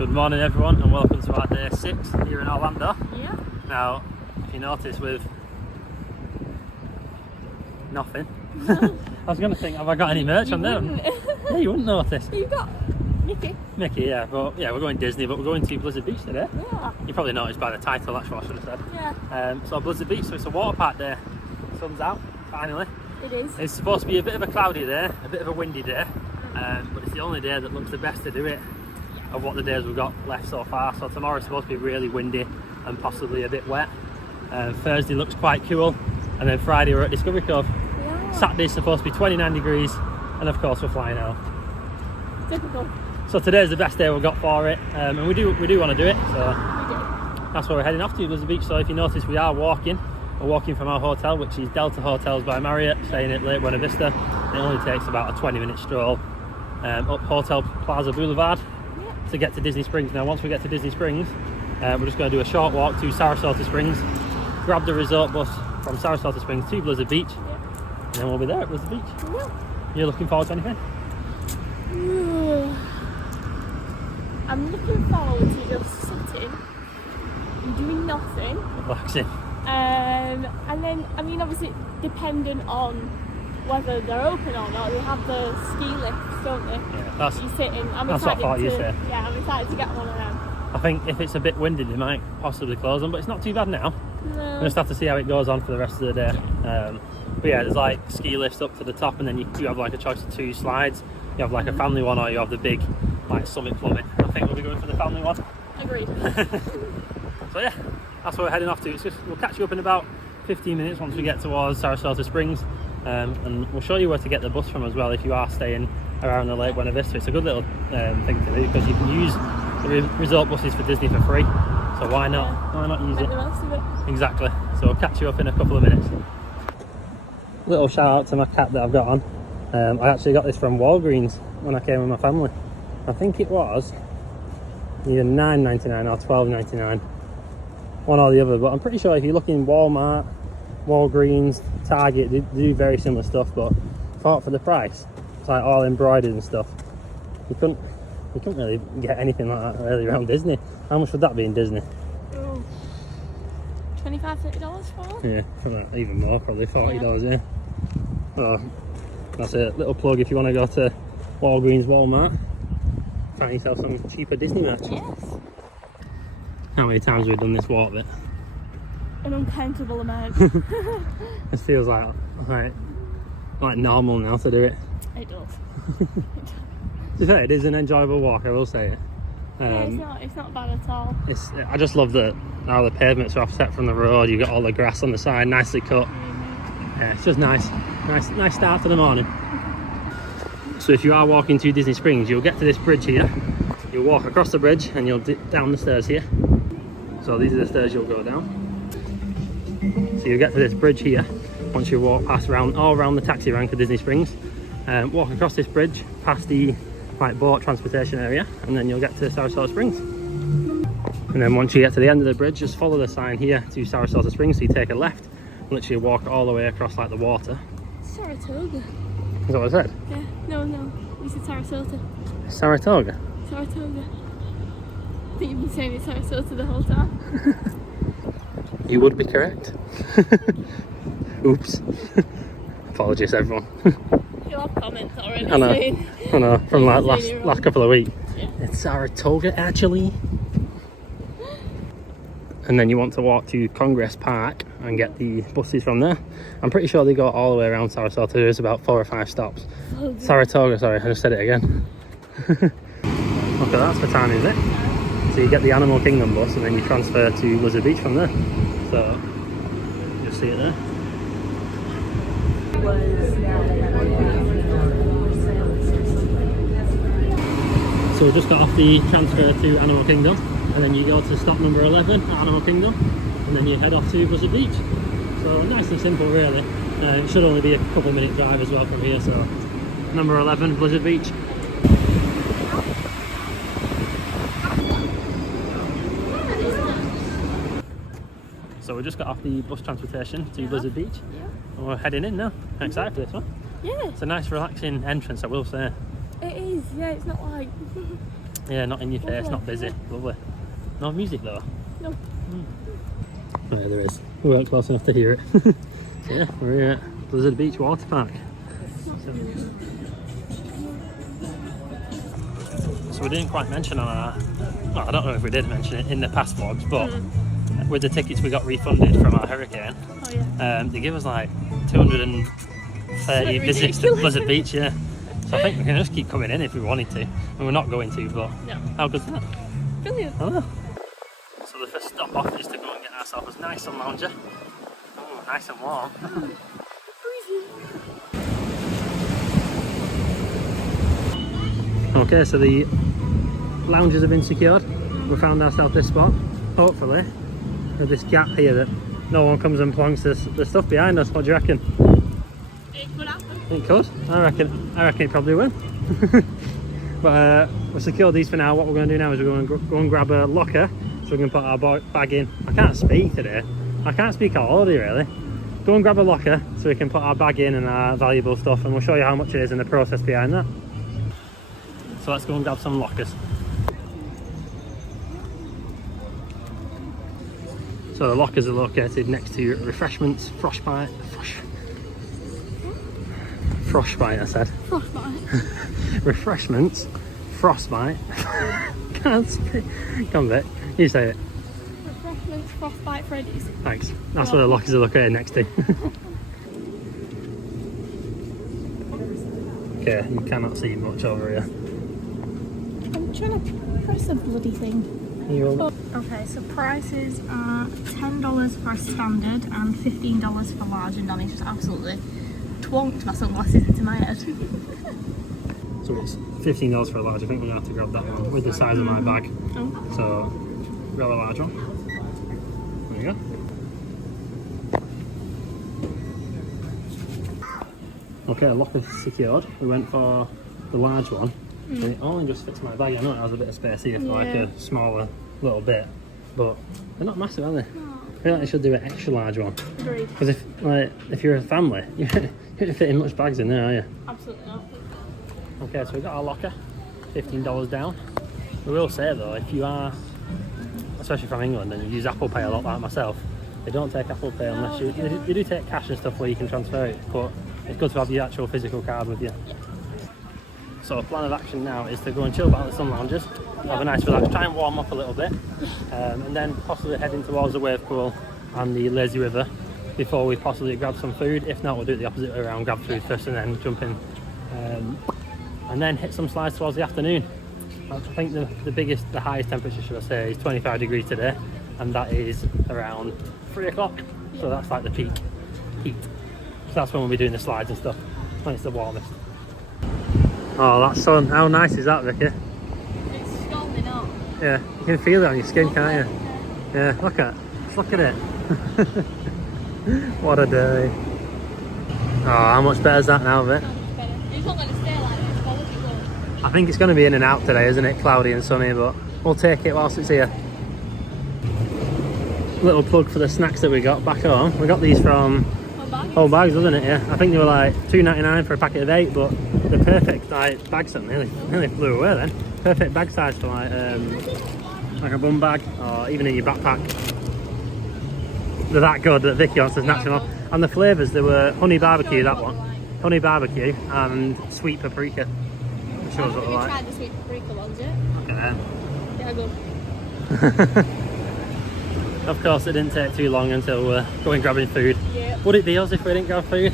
Good morning everyone and welcome to our day 6 here in Orlando. Yeah. Now, if you notice with nothing, I was going to think, have I got any merch on there? Yeah, you wouldn't notice. You've got Mickey, yeah, but yeah, we're going Disney, but we're going to Blizzard Beach today. Yeah. You probably noticed by the title, that's what I should have said. Yeah. So Blizzard Beach, so it's a water park day. Sun's out, finally. It is. It's supposed to be a bit of a cloudy day, a bit of a windy day, but it's the only day that looks the best to do it of what the days we've got left so far. So tomorrow's supposed to be really windy and possibly a bit wet. Thursday looks quite cool, and then Friday we're at Discovery Cove. Yeah. Saturday's supposed to be 29 degrees, and of course we're flying out. Typical. So today's the best day we've got for it, and we do want to do it. So We do. that's where we're heading off to, Blizzard Beach. So if you notice, we are walking. We're walking from our hotel, which is Delta Hotels by Marriott, staying at Lake Buena Vista. It only takes about a 20-minute stroll up Hotel Plaza Boulevard to get to Disney Springs. Now once we get to Disney Springs, we're just going to do a short walk to Sarasota Springs, grab the resort bus from Sarasota Springs to Blizzard Beach, and then we'll be there at Blizzard Beach. Yeah. You're looking forward to anything? I'm looking forward to just sitting and doing nothing. Relaxing. And then, I mean, obviously dependent on whether they're open or not. They have the ski lifts, don't they? Yeah, that's You sit in. I'm that's what I excited thought you'd to. say. Yeah, I'm excited to get one of them. I think if it's a bit windy, they might possibly close them, but it's not too bad now. No. We'll just have to see how it goes on for the rest of the day. But yeah, there's like ski lifts up to the top, and then you have like a choice of 2 slides. You have like a family one, or you have the big like summit plumbing. I think we'll be going for the family one. Agreed. So yeah, that's where we're heading off to. We'll catch you up in about 15 minutes once we get towards Sarasota Springs, and we'll show you where to get the bus from as well if you are staying around the Lake Buena Vista. It's a good little thing to do because you can use the resort buses for Disney for free. So why not? Why not use Make it? the most of it. Exactly. So we'll catch you up in a couple of minutes. Little shout out to my cap that I've got on. I actually got this from Walgreens when I came with my family. I think it was either $9.99 or $12.99, one or the other, but I'm pretty sure if you look in Walmart, Walgreens, Target, they do very similar stuff, but for the price, it's like all embroidered and stuff. You couldn't really get anything like that really around Disney. How much would that be in Disney? Oh, $25-$30 for it? Yeah, even more, probably $40, yeah. Well, that's a little plug if you want to go to Walgreens, Walmart, find yourself some cheaper Disney merch. Yes. How many times have we done this walk bit? An uncountable amount. It feels like normal now to do it. It does. To be fair, it is an enjoyable walk, I will say it. Yeah, it's not bad at all. I just love how the pavements are offset from the road. You've got all the grass on the side, nicely cut. Yeah, it's just nice start to the morning. So if you are walking to Disney Springs, you'll get to this bridge here. You'll walk across the bridge and you'll dip down the stairs here. So these are the stairs you'll go down. So you'll get to this bridge here once you walk past all around the taxi rank of Disney Springs. Walk across this bridge past the boat transportation area, and then you'll get to Sarasota Springs. And then once you get to the end of the bridge, just follow the sign here to Sarasota Springs. So you take a left, literally walk all the way across like the water. Saratoga. Is that what I said? Yeah, no, we said Sarasota. Saratoga? Saratoga. I think you've been saying it's Sarasota the whole time. You would be correct. Oops. Apologies everyone. You'll have comments already. I know. Saying, I know, from like last couple of weeks. Yeah. It's Saratoga actually. And then you want to walk to Congress Park and get the buses from there. I'm pretty sure they go all the way around Sarasota. There's about 4 or 5 stops. Oh, Saratoga, sorry, I just said it again. Okay, that's what time is it? So you get the Animal Kingdom bus and then you transfer to Blizzard Beach from there. So, you'll see it there. So we just got off the transfer to Animal Kingdom, and then you go to stop number 11 at Animal Kingdom, and then you head off to Blizzard Beach. So nice and simple really. It should only be a couple minute drive as well from here. So number 11, Blizzard Beach. So we just got off the bus transportation to Blizzard Beach, and we're heading in now. I'm excited for this one. Yeah. It's a nice relaxing entrance, I will say. It is, yeah, it's not like Yeah, not in your face, not busy. Lovely. No music though? No. Yeah, there is. We weren't close enough to hear it. Yeah, we're here at Blizzard Beach Waterpark. So we didn't quite mention on our... Well, I don't know if we did mention it in the past vlogs, but with the tickets we got refunded from our hurricane, they give us like 230 visits to Blizzard Beach, yeah. So I think we can just keep coming in if we wanted to. And we're not going to, but how good's that? Brilliant. Oh. So the first stop off is to go and get ourselves a nice sun lounger. Oh, nice and warm. Okay, so the lounges have been secured. We found ourselves this spot, hopefully, with this gap here that no one comes and plonks the stuff behind us. What do you reckon? It could happen. It could. I reckon it probably will. But we've secured these for now. What we're going to do now is we're going to go and grab a locker so we can put our bag in. I can't speak today. I can't speak already really. Go and grab a locker so we can put our bag in and our valuable stuff, and we'll show you how much it is and the process behind that. So let's go and grab some lockers. So the lockers are located next to refreshments, frostbite I said. Frostbite. Refreshments, frostbite. Can't speak. Come back. You say it. Refreshments, frostbite, Freddy's. Thanks. That's where the lockers are located next to. Okay, you cannot see much over here. I'm trying to press a bloody thing. Okay, so prices are $10 for a standard and $15 for large, and Danny's just absolutely twonked my sunglasses into my head. So it's $15 for a large. I think we're going to have to grab that one with the size of my bag. Oh. So grab a large one. There you go. Okay, locker secured. We went for the large one. And it only just fits my bag. I know it has a bit of space here for like a smaller little bit, but they're not massive, are they? I feel like they should do an extra large one. Agreed. Because if you're a family, you don't fit in much bags in there, are you? Absolutely not. Okay, so we've got our locker, $15 down. We will say though, if you are, especially from England, and you use Apple Pay a lot like myself, they don't take Apple Pay unless they do take cash and stuff where you can transfer it, but it's good to have your actual physical card with you. So plan of action now is to go and chill back at the sun lounges, have a nice relax, try and warm up a little bit, and then possibly heading towards the wave pool and the lazy river before we possibly grab some food. If not, we'll do it the opposite way around, grab food first and then jump in, and then hit some slides towards the afternoon. I think the highest temperature, should I say, is 25 degrees today, and that is around 3 o'clock, so that's like the peak heat. So that's when we'll be doing the slides and stuff, when it's the warmest. Oh, that sun, how nice is that, Vicky? It's scalding hot. Yeah, you can feel it on your skin, can't you? Yeah, look at it. What a day. Oh, how much better is that now, Vic? It's not going to stay like this, but look at it. I think it's going to be in and out today, isn't it? Cloudy and sunny, but we'll take it whilst it's here. Little plug for the snacks that we got back home. We got these from Whole Bags, wasn't it? Yeah, I think they were like $2.99 for a packet of 8, but the perfect like bag size. Nearly flew away then. Perfect bag size for like a bum bag or even in your backpack. They're that good that Vicky wants to snatch them off. And the flavours, they were honey barbecue, that one. Honey barbecue and sweet paprika. It shows what they're like. Tried the sweet paprika ones yet? Look at them. Yeah, good. Of course, it didn't take too long until we're going grabbing food. Yeah. Would it be us if we didn't grab food?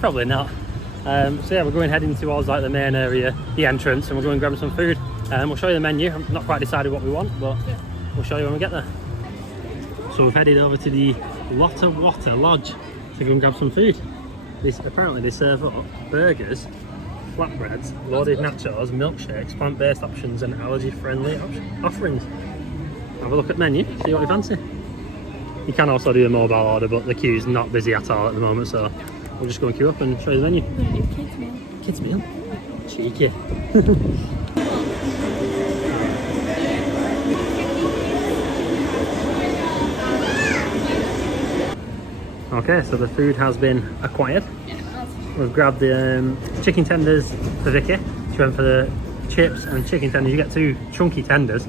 Probably not. So yeah, we're going heading towards like the main area, the entrance, and we're going grabbing some food. We'll show you the menu. I'm not quite decided what we want, but we'll show you when we get there. So we've headed over to the Lottawatta Lodge to go and grab some food. Apparently they serve up burgers, flatbreads, loaded nachos, milkshakes, plant-based options and allergy-friendly offerings. Have a look at the menu, see what you fancy. You can also do a mobile order, but the queue's not busy at all at the moment, so we'll just go and queue up and show you the menu. We're going to do kids meal. Kids meal? Cheeky. Okay, so the food has been acquired. Yeah, it has. We've grabbed the chicken tenders for Vicky. She went for the chips and chicken tenders. You get 2 chunky tenders.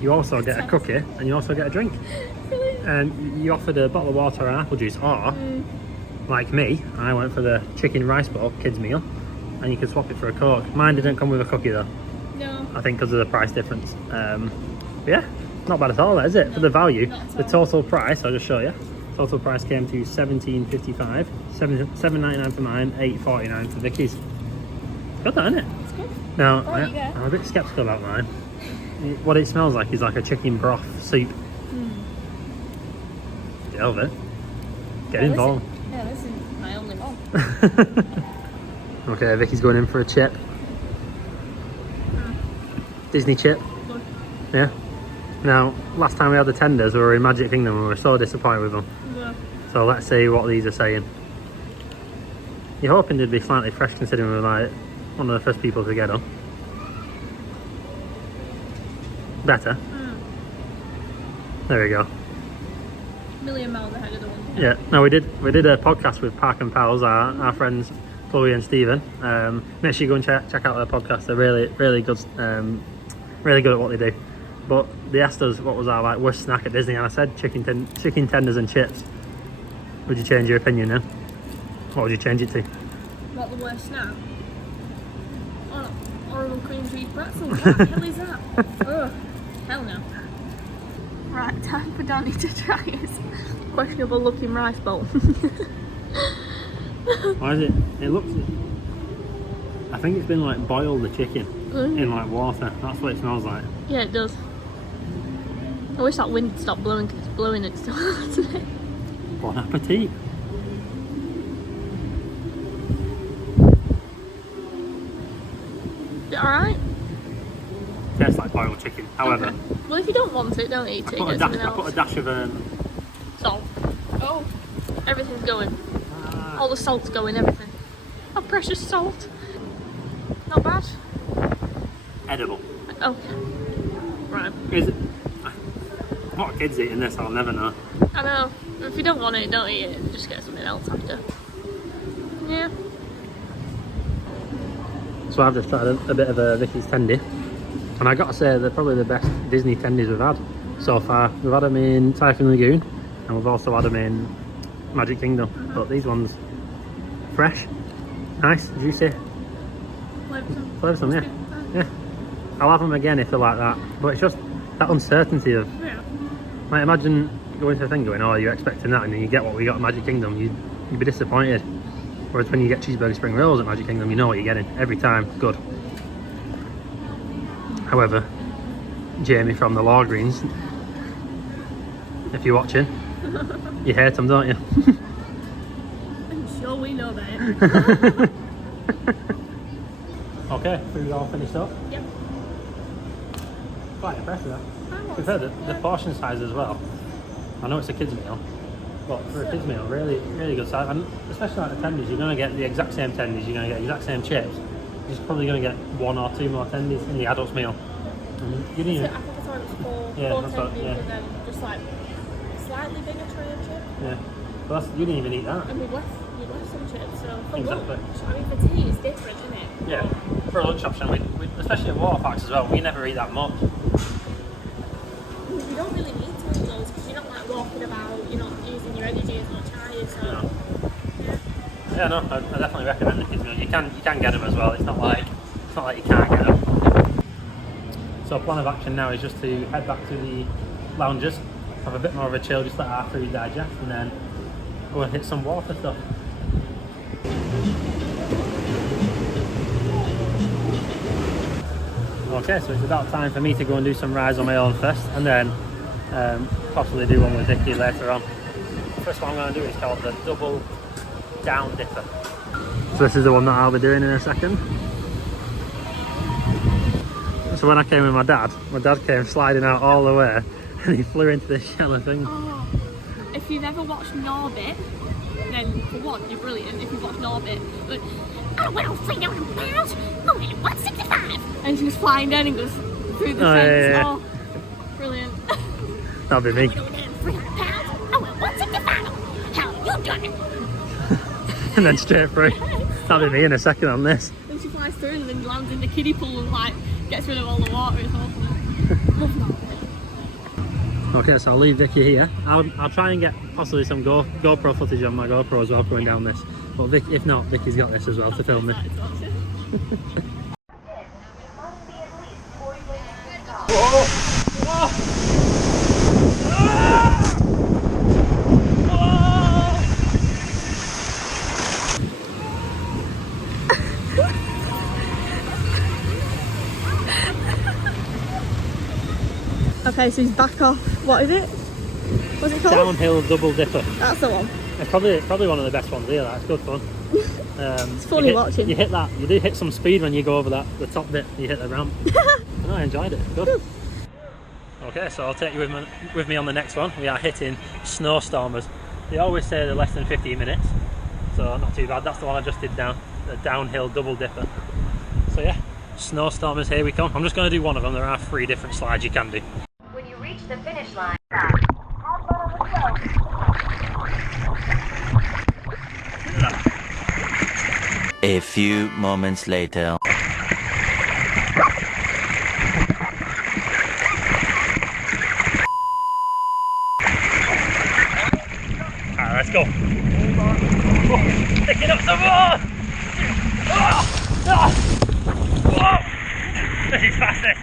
You also get a cookie and you also get a drink. And you offered a bottle of water and apple juice, or like me, I went for the chicken rice bowl kids meal, and you could swap it for a Coke. Mine didn't come with a cookie though. No. I think because of the price difference. But yeah, not bad at all, is it? No, for the value, the total price, I'll just show you. Total price came to $17.55, $7.99 for mine, $8.49 for Vicky's. Good, that, isn't it? It's good. Now, I'm a bit sceptical about mine. What it smells like is like a chicken broth soup. Get over it. Get involved. Yeah, this is my only one. Okay, Vicky's going in for a chip. Disney chip. Good. Yeah. Now, last time we had the tenders, we were in Magic Kingdom and we were so disappointed with them. Yeah. So let's see what these are saying. You're hoping they'd be slightly fresh considering we were like one of the first people to get them. Better. There we go. Million miles ahead of the one. Yeah. No, we did a podcast with Park and Pals, our friends Chloe and Stephen. Make sure you go and check out their podcast. They're really good, really good at what they do. But they asked us what was our like worst snack at Disney, and I said chicken tenders and chips. Would you change your opinion then? What would you change it to? What, the worst snack? Oh, horrible cream cheese pretzel. What the hell is that? Ugh. Hell no. Right, time for Danny to try his questionable looking rice bowl. Why is it? It looks. I think it's been like boiled the chicken in like water. That's what it smells like. Yeah, it does. I wish that wind stopped blowing because it's blowing it still today. Bon appetit. Is it alright? Tastes like boiled chicken. However, Okay. Well, if you don't want it, don't eat it. I put a dash of salt. Oh, everything's going. All the salt's going, everything. Oh, precious salt. Not bad. edible. Okay. Right. Is it? What are kids eating this? I'll never know. I know. If you don't want it, don't eat it. Just get something else after. Yeah. So I've just tried a bit of a Vicky's tendy, and I got to say they're probably the best Disney tendies we've had so far. We've had them in Typhoon Lagoon, and we've also had them in Magic Kingdom. But these ones, fresh, nice, juicy, flavoursome, yeah. Yeah. I'll have them again if they're like that. But it's just that uncertainty of, like, imagine going to a thing going, oh, you're expecting that, and then you get what we got at Magic Kingdom, you'd be disappointed. Whereas when you get cheeseburger spring rolls at Magic Kingdom, you know what you're getting every time. Good. However, Jamie from the Law Greens, if you're watching, you hate them, don't you? I'm sure we know that. Okay, food all finished up. Yep. Quite impressive. We've heard the portion size as well. I know it's a kids meal, but for a kids meal, really, really good size. And especially like the tendies, you're going to get the exact same tendies, you're going to get the exact same chips. You're just probably going to get 1 or 2 more tendies in the adults meal. You didn't even... I think I saw it was four that's what, tendies and then just like slightly bigger tray of chips. Yeah, but you didn't even eat that. And we left some chips, so for Exactly. lunch, I mean for tea it's different, isn't it? Yeah, for a lunch option, we especially at Waterparks as well, we never eat that much. You don't really need to eat those because you're not like walking about, you're not using your energy as much, are you? So No. Yeah, no, I definitely recommend the kids meal. You can get them as well. It's not like you can't get them. So plan of action now is just to head back to the lounges, have a bit more of a chill, just let our food digest, and then go and hit some water stuff. Okay, so it's about time for me to go and do some rides on my own first, and then possibly do one with Vicky later on. First one I'm going to do is called the Double Down Dipper. So this is the one that I'll be doing in a second. So when I came with my dad came sliding out all the way, and he flew into this shallow thing. Oh, if you've ever watched Norbit, then for one, you're brilliant if you've watched Norbit. But I will fling out pounds, only 165. And she was flying down and goes through the fence. Yeah. Oh, brilliant. That'll be me. 300 pounds, I will 165. How you done it? And then straight through. That'll be me in a second on this. Then she flies flies through and then lands in the kiddie pool and like gets rid of all the water. It's awful. Love that bit. Okay, so I'll leave Vicky here. I'll try and get possibly some GoPro footage on my GoPro as well going down this. But if not, Vicky's got this as well to film me. Okay, so he's back off. What is it? What's it called? Downhill double dipper. That's the one. It's probably one of the best ones here. That's good fun. It's funny watching. You hit that. You do hit some speed when you go over the top bit. You hit the ramp. And I enjoyed it. Good. Okay, so I'll take you with me on the next one. We are hitting snowstormers. They always say they're less than 15 minutes, so not too bad. That's the one I just did down, the downhill double dipper. So yeah, snowstormers, here we come. I'm just going to do one of them. There are 3 different slides you can do. When you reach the finish line, a few moments later. Alright, let's go. Picking up some more! This is fastest.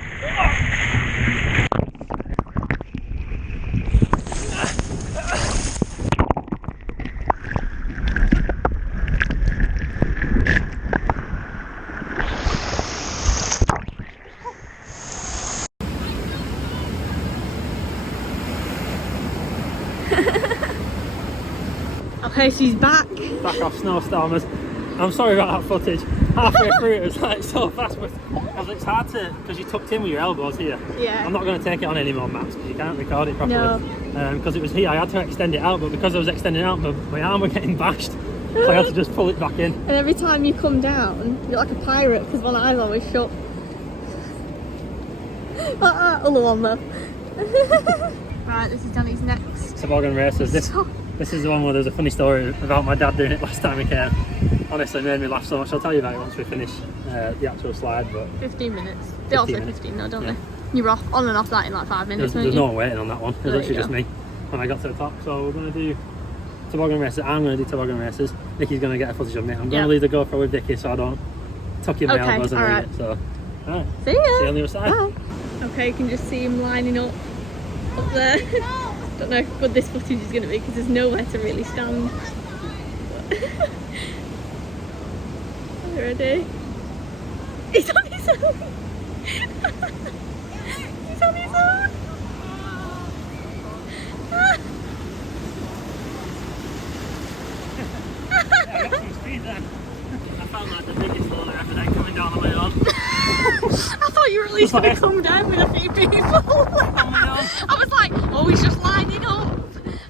Okay, she's back. Back off snowstormers. I'm sorry about that footage. Halfway through it was like so fast, but it's hard to, because you tucked in with your elbows here. Yeah. I'm not going to take it on any more maps because you can't record it properly. No. Because it was here, I had to extend it out, but because I was extending out, my arm was getting bashed. So I had to just pull it back in. And every time you come down, you're like a pirate because one eye's always shut. Other one though. Right, this is Danny's next. Toboggan races. This is the one where there's a funny story about my dad doing it last time he came. Honestly, it made me laugh so much. I'll tell you about it once we finish the actual slide. But 15 minutes. They all say 15 though, don't they? You're off on and off that in like 5 minutes. There's no one waiting on that one. It was literally just me when I got to the top. So we're going to do toboggan races. I'm going to do toboggan races. Vicky's going to get a footage of me. I'm going to leave the GoPro with Vicky so I don't tuck in my elbows and leave it. So, alright. See ya. See you on the other side. Bye. Okay, you can just see him lining up there. Don't know how good this footage is going to be because there's nowhere to really stand. Are you ready? He's on his own! He's on his own! I got some speed then. I found like the biggest roller ever then coming down on my own. I thought you were at least going to come down with a few people. I was like, oh, he's just lining up.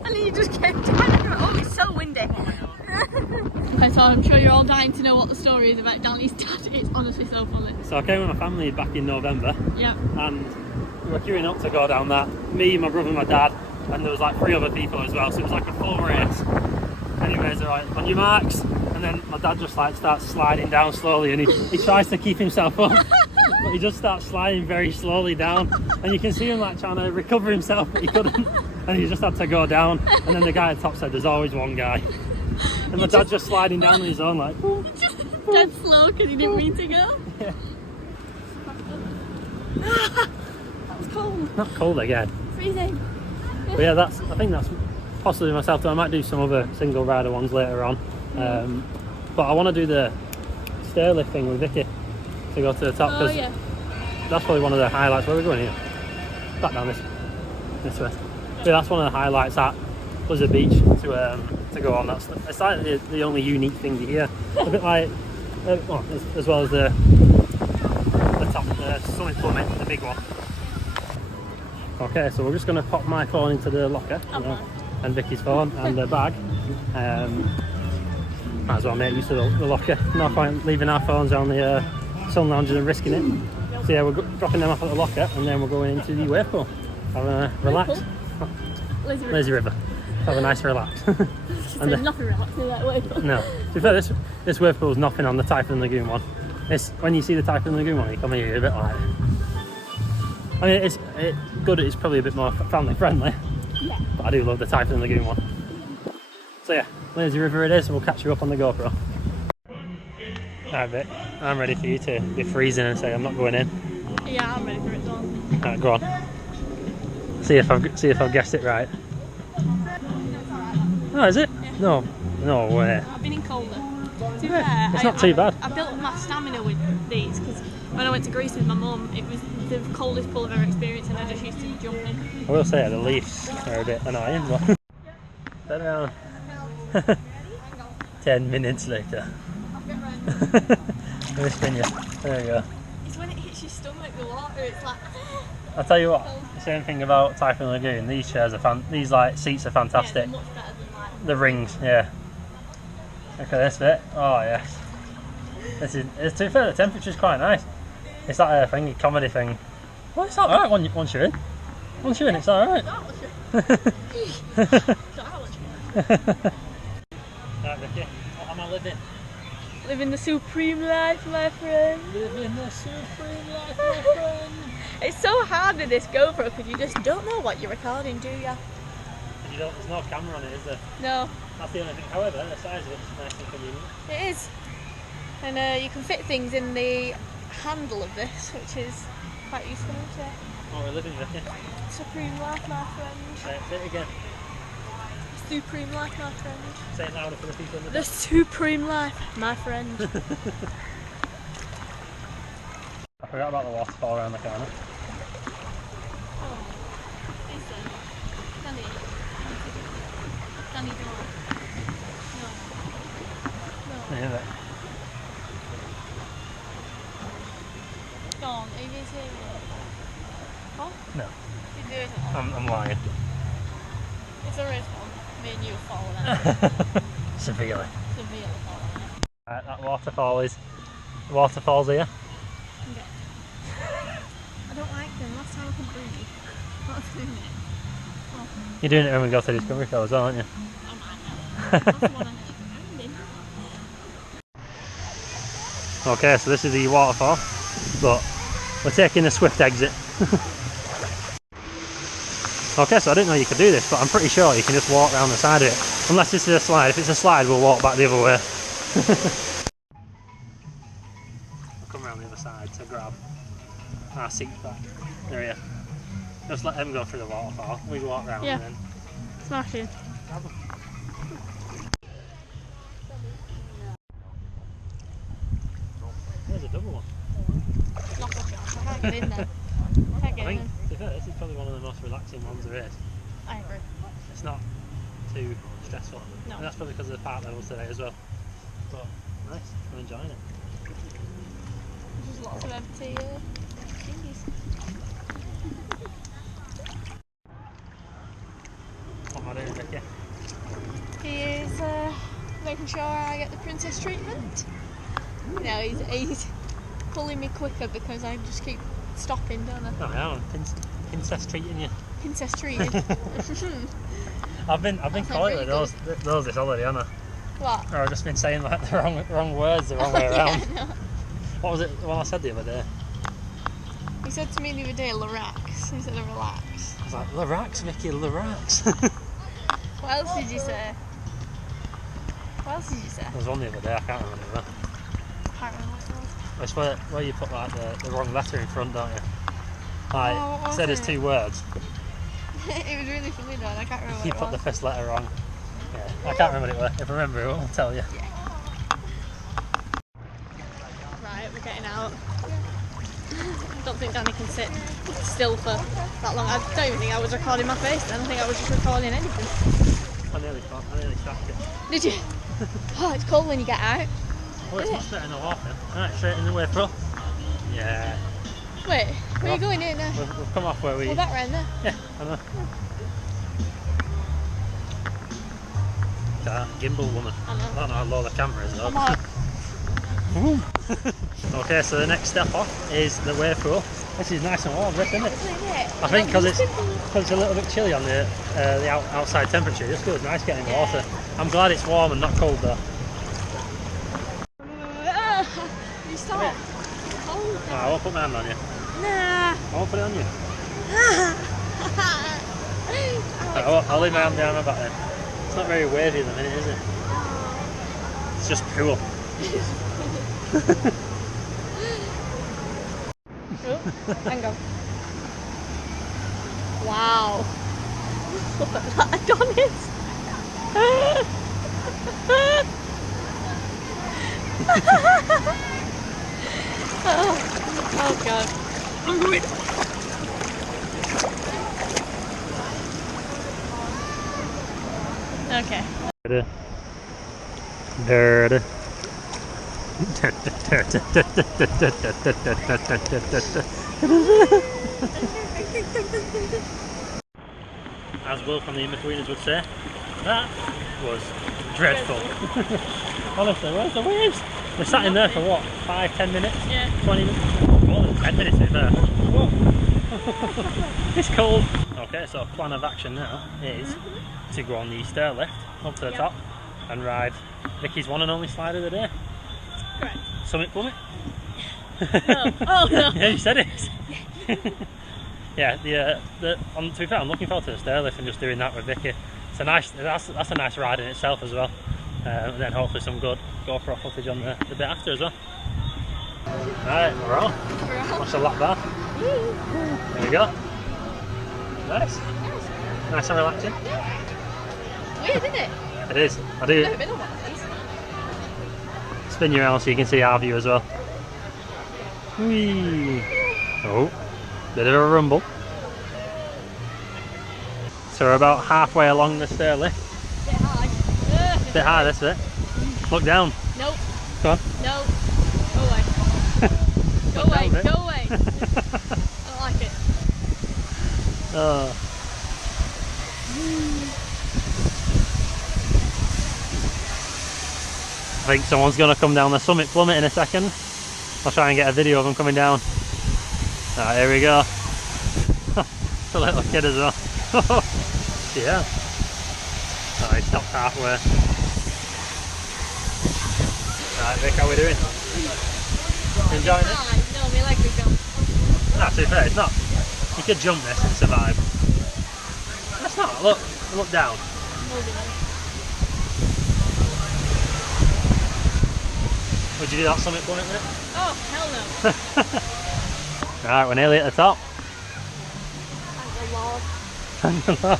And then you just came down. Oh, it's so windy. Okay, so I'm sure you're all dying to know what the story is about Danny's dad. It's honestly so funny. So I came with my family back in November. Yeah. And we were queuing up to go down that. Me, my brother, my dad, and there was like 3 other people as well. So it was like a full race. Anyways, they're like, on your marks. And then my dad just like starts sliding down slowly, and he tries to keep himself up. But he just starts sliding very slowly down, and you can see him like trying to recover himself, but he couldn't, and he just had to go down. And then the guy at the top said, "There's always one guy." And my dad's just sliding down on his own, like just dead slow because he didn't mean to go. Yeah. That was cold. Not cold again. Freezing. But yeah, I think that's possibly myself. Though I might do some other single rider ones later on. But I want to do the stair lift thing with Vicky to go to the top because that's probably one of the highlights. Where are we going here? Back down this way. Yeah, that's one of the highlights at Blizzard Beach to go on. It's like the only unique thing here. A bit like, as well as the top, the summit plummet, the big one. Okay, so we're just going to pop my phone into the locker and Vicky's phone and the bag. Might as well make use of the locker. No point leaving our phones on the sun lounges and risking it. So yeah, we're dropping them off at the locker and then we're going into the wave pool. Have a relax. Lazy river. Have a nice relax. And nothing relaxing in that wave pool. No. To be fair, this wave pool is nothing on the Typhoon Lagoon one. It's when you see the Typhoon Lagoon one, you come here, you're a bit like. I mean, it's good. It's probably a bit more family friendly. Yeah. But I do love the Typhoon Lagoon one. So yeah, Lazy River it is. We'll catch you up on the GoPro. Alright, Vic, I'm ready for you to be freezing and say I'm not going in. Yeah, I'm ready for it done. Alright, go on. See if I've guessed it right. Oh, is it? Yeah. No way. I've been in colder. To be Yeah, fair, it's not too bad. I built my stamina with these because when I went to Greece with my mum, it was the coldest pool I've ever experienced, and I just used to jump in. I will say the leaves are a bit annoying, but turn around. 10 minutes later. Let me spin you. There you go. It's when it hits your stomach, the water, it's like. I'll tell you what. Same thing about Typhoon Lagoon. These chairs are these like seats are fantastic. Yeah, much better than like. The rings, yeah. Look at this bit. Oh yes. This is. It's too fair. The temperature's quite nice. It's like a thingy comedy thing. Well, it's alright once you're in. Once you're in, it's alright. Right, Vicky, what am I living? Living the supreme life, my friend. Living the supreme life, my friend. It's so hard with this GoPro because you just don't know what you're recording, do ya? There's no camera on it, is there? No. That's the only thing. However, the size of it's nice and convenient. It is. And you can fit things in the handle of this, which is quite useful, isn't it? Oh, we're living, Vicky. Supreme life, my friend. Say it again. Supreme life, my friend. Say it louder for the people in the The back. supreme life, my friend. I forgot about the waterfall around the corner. Oh, listen. Danny. Danny, don't. No. Yeah, Don't. Are you going to say it? Huh? no, You do it all. I'm lying. It's a race one. Me and you have fallen out. Severely. Severely fallen out. Right, that waterfall's here. Okay. I don't like them. Last time I couldn't breathe. Not doing it. Oh, You're doing it when we go to Discovery Cove as well, aren't you? I might know. That's the one I need. Okay, so this is the waterfall, but we're taking a swift exit. Okay, so I didn't know you could do this, but I'm pretty sure you can just walk around the side of it. Unless this is a slide. If it's a slide, we'll walk back the other way. We'll come around the other side to grab our seats back. There we are. Just let them go through the waterfall. We walk round Yeah. and then Smashing. grab them. There's a double one. Knock off your I can't get in there. I can't I get think, in. to be fair, this is probably one of the most relaxing ones there is. I agree. It's not too stressful. No. And that's probably because of the park levels today as well. But nice, I'm enjoying it. There's just lots of empty thingies. What am I doing, Vicky? He is making sure I get the princess treatment. No, he's pulling me quicker because I just keep stopping, don't I? Oh yeah, princess treating you. Princess treated. I've been calling it those this holiday, haven't I? What? Or I've just been saying like the wrong words the wrong way around. Yeah, no. What was it the one I said the other day? He said to me the other day, Larax, instead of relax. I was like, Larax, Vicky, Larax. What else did you say? What else did you say? There was one the other day, I can't remember that. I can't remember what it was. It's where you put like the wrong letter in front, don't you? Like, Oh, what was said as it? 2 words. It was really funny though, and I can't remember what You it put the was. first letter wrong. Yeah, I can't remember what it was. If I remember it, I'll tell you. Right, we're getting out. I don't think Danny can sit still for that long. I don't even think I was recording my face then. I think I was just recording anything. I nearly stacked it. Did you? Oh, it's cold when you get out. Oh, it's much better than walking. Alright, straight in the way pro. Yeah. Wait, where are you going in now? We've come off where we... Oh, that round there. Yeah, I know. That gimbal woman. I know. I don't know how low the camera is though. I'm like, Okay, so the next step off is the wave pool. This is nice and warm, isn't it? I think because it's a little bit chilly on the outside temperature, it just feels nice getting in water. I'm glad it's warm and not cold though. Stop. I won't put my hand on you. Nah. I won't put it on you. I'll leave my hand behind my back then. It's not very wavy at the minute, is it? It's just cool. And go. Wow. Look at that Adonis. Oh god. I'm going. Okay. Dirty. As Will from the In-Betweeners would say, that was dreadful. Honestly, where's the waves? We sat in there for what, 5-10 minutes? Yeah. 20 minutes? More than 10 minutes in there. Whoa. It's cold. Okay, so plan of action now is to go on the stair lift up to the top and ride Vicky's one and only slide of the day. Correct. Summit Plummet. No. Oh no. Yeah, you said it. Yeah, to be fair, I'm looking forward to the stair lift and just doing that with Vicky. It's a nice, that's a nice ride in itself as well. And then hopefully some good GoPro footage on the bit after as well. Right, we're on. Watch the lap bar. There we go. Nice. Nice and relaxing. Weird, isn't it? It is. I do. I've never been on one of these. Spin you around so you can see our view as well. Whee. Oh, bit of a rumble. So we're about halfway along the stair lift. Bit high. Bit high, this bit. Look down. Nope. Come on. No. Go away. Go Look away. down, Go away. I don't like it. Oh. I think someone's going to come down the Summit Plummet in a second. I'll try and get a video of them coming down. Alright, here we go. It's a little kid as well. Yeah. Oh, he stopped halfway. Alright, Vic, how are we doing? Enjoying it? No, my legs are gone. No, to be fair, it's not. You could jump this and survive. That's not. Look down. Would you do that Summit Plummet minute? Oh, hell no. Alright, we're nearly at the top. Thank the Lord.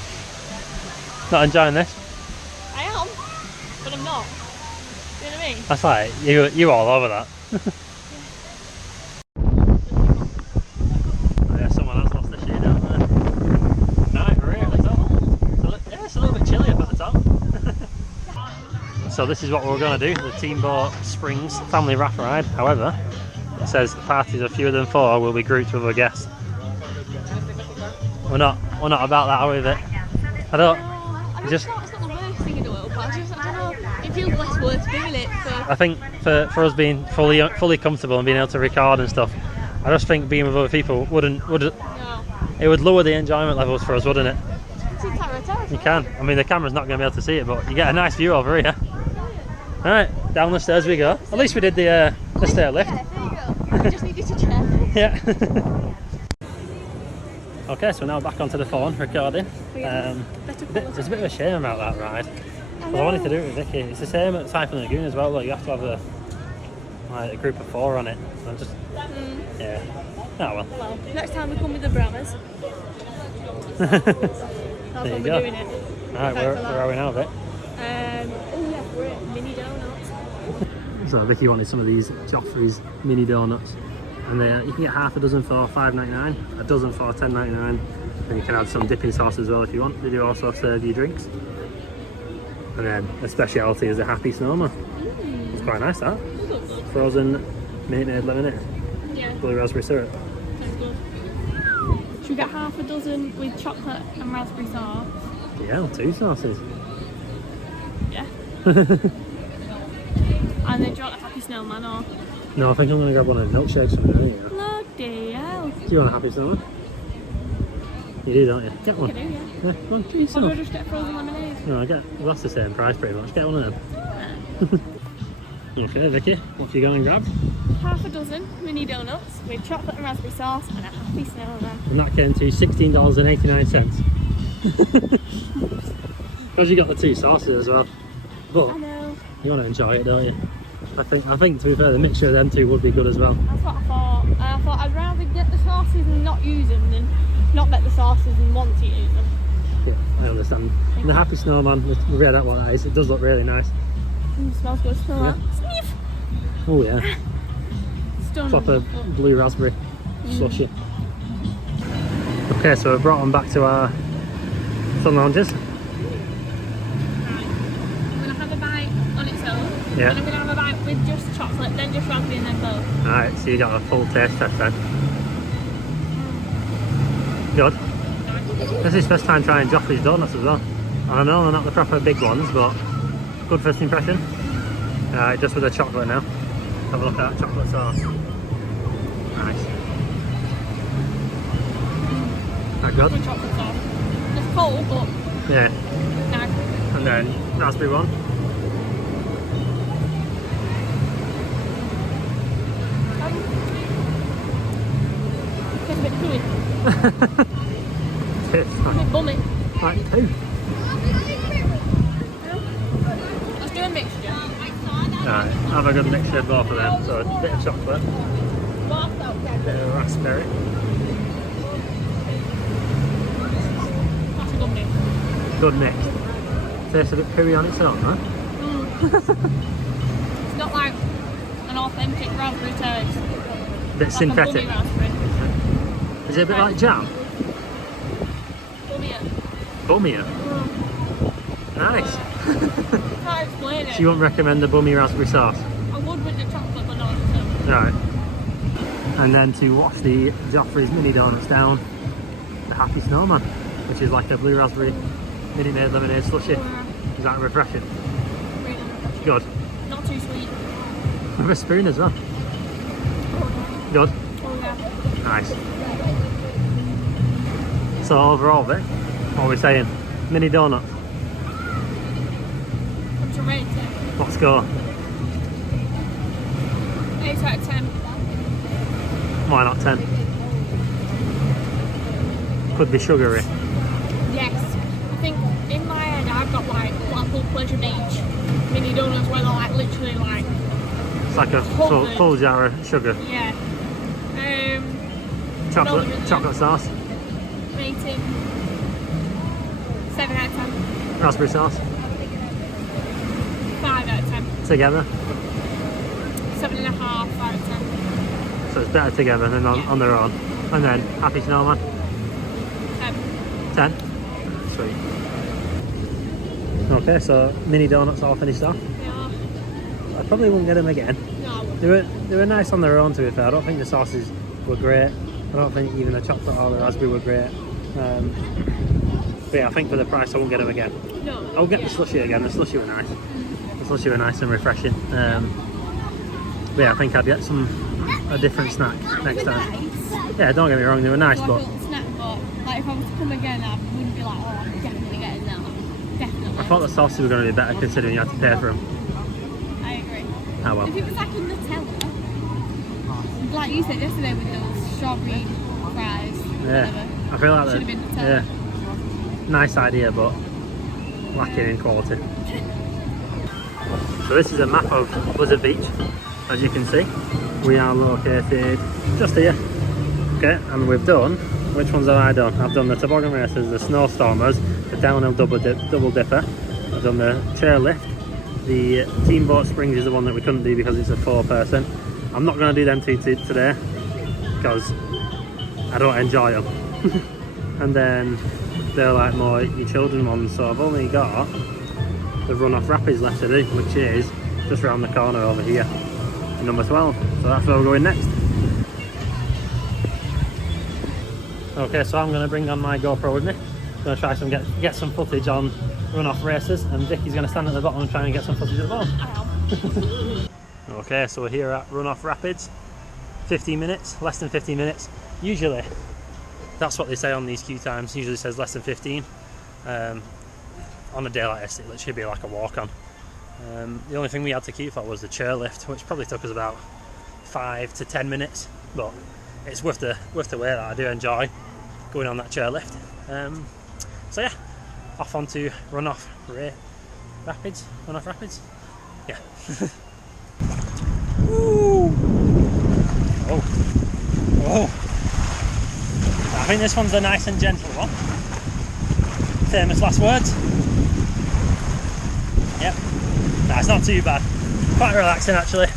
Not enjoying this? I am, but I'm not. You know what I mean? That's like, you all over that. Oh, yeah, someone has lost their shoe down there. Right, we're here at the top. It's a little bit chilly up at the top. So this is what we're going to do, the Teamboat Springs family raft ride. However, it says parties of fewer than 4 will be grouped with a guest. We're not about that, are we, Vic? I don't. It's not the worst thing in the world, but I don't know. It feels less worth doing it. I think for us being fully comfortable and being able to record and stuff, I just think being with other people would it would lower the enjoyment levels for us, wouldn't it? You can. I mean, the camera's not going to be able to see it, but you get a nice view over here. Alright, down the stairs we go. At least we did the stair lift. Yeah, there you go. I just needed to check. Yeah. Okay, so now back onto the phone recording. There's a bit of a shame about that ride. I wanted to do it with Vicky. It's the same at Typhoon Lagoon as well. Like, you have to have a group of 4 on it. I'm just yeah. Oh well. Well, next time we come with the Brahmas. That's when we're doing it. Alright, where are we now, Vic? We're at Mini Donuts. So Vicky wanted some of these Joffrey's mini donuts, and you can get half a dozen for $5.99, a dozen for $10.99, and you can add some dipping sauce as well if you want. They do also serve you drinks, and then a speciality is a happy snowman. It's quite nice, that. Frozen Minute Maid lemonade. Yeah. Blue raspberry syrup. Sounds good. Should we get half a dozen with chocolate and raspberry sauce? Yeah, 2 sauces. Yeah. And then do you want a happy snowman or? No, I think I'm going to grab one of the milkshakes from there. Yeah. Bloody hell. Do you want a happy snowman? You do, don't you? Get one. I do, yeah. Yeah, come on, do Or yourself. do I just get frozen lemonade? No, that's the same price pretty much. Get one of them. Okay, Vicky, what have you gone and grabbed? Half a dozen mini donuts with chocolate and raspberry sauce and a happy snowman. And that came to $16.89. Because you got the two sauces as well. But I know. you want to enjoy it, don't you? I think to be fair, the mixture of them two would be good as well. That's what I thought. And I thought I'd rather get the sauces and not use them than not get the sauces and want to use them. Yeah, I understand. And the happy snowman, we've read out what that is. It does look really nice. Smells good. Smell that. Sniff. Oh yeah. Stunning. Proper blue raspberry slushy. Okay, so we've brought them back to our sun lounges. Right. I'm going to have a bite on its own. Yeah. And I'm going to have a bite with just chocolate, then just raspberry and then both. Alright, so you got a full taste test then. Good. This is first time trying Joffrey's donuts as well. And I know they're not the proper big ones, but good first impression. Alright, just with the chocolate now. Have a look at that chocolate sauce. Nice. That good? Good chocolate sauce. It's cold, but Yeah. nice. And then raspberry one. It's a bit chewy. Tastes A bit bummy. like two. Let's do a mixture. Alright, have a good mixture of both of them. So a bit of chocolate, a bit of raspberry. That's a good mix. Good mix. Tastes a bit pooey on its own, huh? It's not like an authentic raspberry taste. A bit Like synthetic. a bummy raspberry. Is it a bit like jam? Bummier. Bummier? Nice. Can't explain it. So you wouldn't recommend the bummy raspberry sauce? I would with the chocolate, but not on its own. Right. And then to wash the Joffrey's mini donuts down, the Happy Snowman, which is like a blue raspberry Minute Maid lemonade slushy. Is that refreshing? Really refreshing. Good. Not too sweet. With a spoon as well. Good. Oh yeah. Nice. So overall, Vic, what are we saying? Mini donut. What's your rate? Let's go. 8 out of 10. Why not 10? Could be sugary. Yes. I think in my head I've got like Blackpool Pleasure Beach mini donuts where they're like literally like It's like a covered. full jar of sugar. Yeah. Chocolate sauce. Rating 7 out of 10. Raspberry sauce. 5 out of 10. Together. 7.5 out of 10. So it's better together than on their own. And then Happy Snowman. 10. 10. Sweet. Okay, so mini donuts all finished off. Yeah. I probably wouldn't get them again. No. They were nice on their own, to be fair. I don't think the sauces were great. I don't think even the chocolate or the raspberry were great. But yeah, I think for the price I won't get them again. No. I'll get the slushy again. The slushy were nice. The slushy were nice and refreshing. But yeah, I think I'd get a different snack next time. Yeah, don't get me wrong, they were nice, but Snack, but like if I was to come again, I wouldn't be like, oh, I'm definitely getting that. Definitely. I thought the sauces were going to be better considering you had to pay for them. I agree. Oh well. If it was like in Nutella, like you said yesterday with those strawberry fries, Yeah, whatever. I feel like Should have been Nutella. yeah, nice idea, but lacking in quality. So this is a map of Blizzard Beach, as you can see. We are located just here. Okay, and we've done, which ones have I done? I've done the toboggan races, the snowstormers, the downhill double dipper. I've done the chairlift. The Teamboat Springs is the one that we couldn't do because it's a 4-person. I'm not going to do them two today because I don't enjoy them. And then they're like more your children ones, so I've only got the Runoff Rapids left to do, which is just around the corner over here, number 12. So that's where we're going next. Okay, so I'm going to bring on my GoPro with me. I'm going to try get some footage on Runoff races, and Vicky's going to stand at the bottom and try and get some footage as well. Okay, so we're here at Runoff Rapids. 15 minutes, less than 15 minutes. Usually, that's what they say on these queue times. Usually it says less than 15. On a day like this, it should be like a walk-on. The only thing we had to keep for was the chairlift, which probably took us about 5 to 10 minutes, but it's worth the wait. That I do enjoy going on that chairlift. So yeah, off onto Runoff Rapids. Runoff Rapids. Yeah. Ooh. Oh. I think this one's the nice and gentle one. Famous last words. Yep. Nah, it's not too bad. Quite relaxing actually.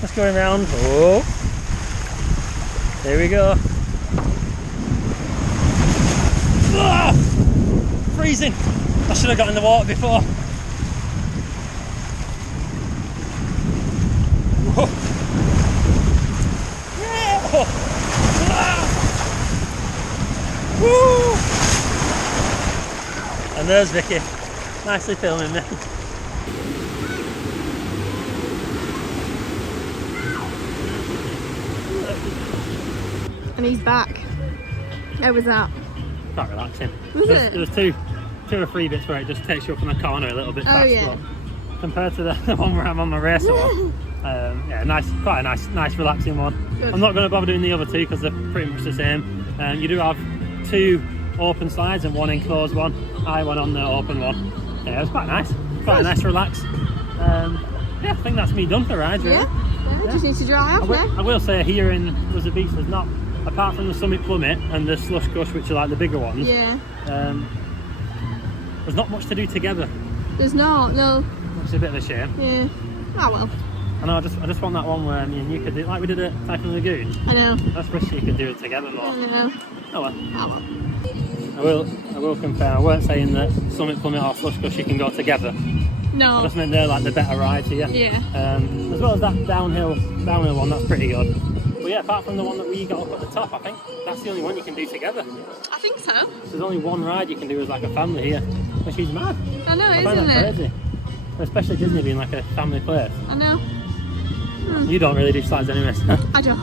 Just going round. Oh. There we go. Ah! Freezing. I should have got in the water before. Whoa. Yeah. Ah! Woo! And there's Vicky, nicely filming me. And he's back. How was that? Quite relaxing. There was two or three bits where it just takes you up in the corner a little bit fast, yeah. but compared to the one where I'm on my racer one, yeah, quite a nice relaxing one. Good. I'm not going to bother doing the other two because they're pretty much the same. You do have 2 open slides and 1 enclosed one. I went on the open one. Yeah, it was quite nice. Quite a nice relax. Yeah, I think that's me done for rides, really. Yeah, just need to dry off now. I will say here in Blizzard Beach, there's not, apart from the Summit Plummet and the Slush Gush, which are like the bigger ones, there's not much to do together. There's not, no. Which is a bit of a shame. Yeah. Oh well. I know, I just want that one where me and you could do, like we did at Typhoon Lagoon. I know. I just wish you could do it together more. I know. Oh well. Oh well. I will confirm, I weren't saying that Summit Plummet or Slush Gush you can go together. No. I just meant they're like the better rides here. Yeah. As well as that downhill one, that's pretty good. But yeah, apart from the one that we got up at the top, I think that's the only one you can do together. I think so. There's only one ride you can do as like a family here, which is mad. I know, I isn't find that it? crazy. Especially Disney being like a family place. I know. You don't really do slides anyway, so I don't.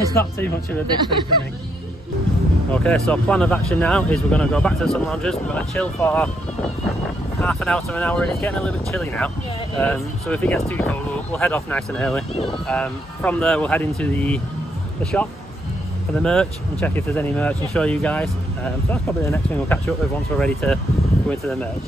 it's not too much of a big thing for me. Okay, so plan of action now is we're going to go back to the sun lounges. We're going to chill for half an hour to an hour. It's getting a little bit chilly now, so if it gets too cold we'll head off nice and early. From there we'll head into the shop for the merch and check if there's any merch and show you guys. So that's probably the next thing we'll catch up with once we're ready to go into the merch.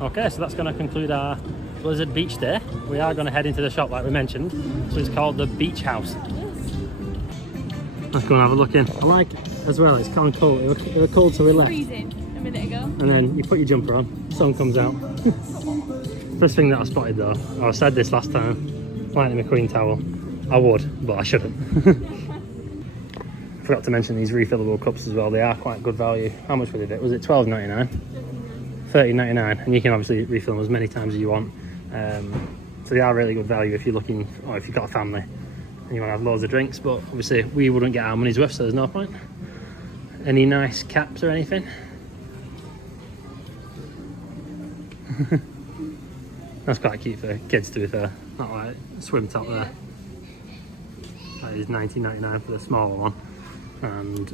Okay, so that's going to conclude our Blizzard Beach day. We are going to head into the shop like we mentioned, so it's called the Beach House. Let's go and have a look in. I like as well, it's kind of cold. It was cold so we left. Freezing a minute ago. And then you put your jumper on, sun comes out. First thing that I spotted though, I said this last time, Lightning McQueen towel. I would, but I shouldn't. Forgot to mention these refillable cups as well. They are quite good value. How much did it? Was it $12.99? $13.99, and you can obviously refill them as many times as you want. So they are really good value if you're looking, or if you've got a family and you want to have loads of drinks. But obviously we wouldn't get our money's worth, so there's no point. Any nice caps or anything? That's quite cute for kids to be fair. Not like a swim top there. That is $19.99 for the smaller one and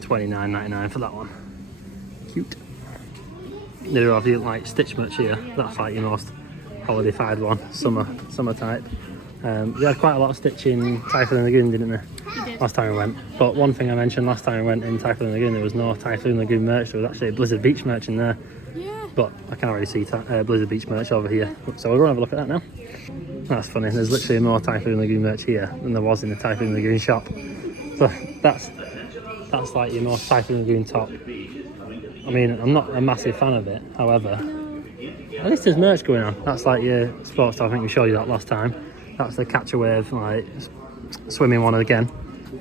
$29.99 for that one. Cute. They do have the like Stitch merch here. That's like your most holiday-fied one, summer type. They had quite a lot of Stitch in Typhoon Lagoon, didn't they? Last time we went. But one thing I mentioned last time we went in Typhoon Lagoon, there was no Typhoon Lagoon merch. There was actually a Blizzard Beach merch in there. Yeah. But I can't really see Blizzard Beach merch over here. So we'll go and have a look at that now. That's funny. There's literally more Typhoon Lagoon merch here than there was in the Typhoon Lagoon shop. So that's like your most Typhoon Lagoon top. I mean, I'm not a massive fan of it, however, at least there's merch going on. That's like your sports stuff. I think we showed you that last time. That's the Catch a Wave, like swimming one again.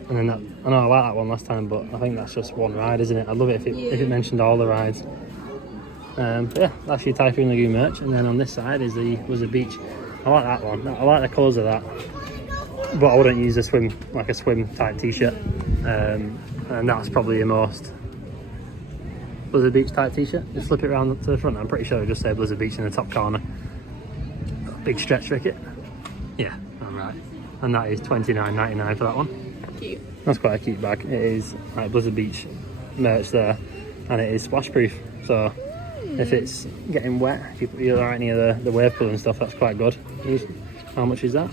And then that, I know I like that one last time, but I think that's just one ride, isn't it? I'd love it if it mentioned all the rides. But yeah, that's your Typhoon Lagoon merch. And then on this side is the Blizzard Beach. I like that one. I like the colours of that, but I wouldn't use a swim type t-shirt. And that's probably your most Blizzard Beach type t-shirt. Just flip it around to the front. I'm pretty sure it'll just say Blizzard Beach in the top corner. Big stretch cricket. Yeah, I'm right. And that is $29.99 for that one. Cute. That's quite a cute bag. It is like Blizzard Beach merch there, and it is splash proof. So if it's getting wet, if you put any of the wave pool and stuff, that's quite good. How much is that?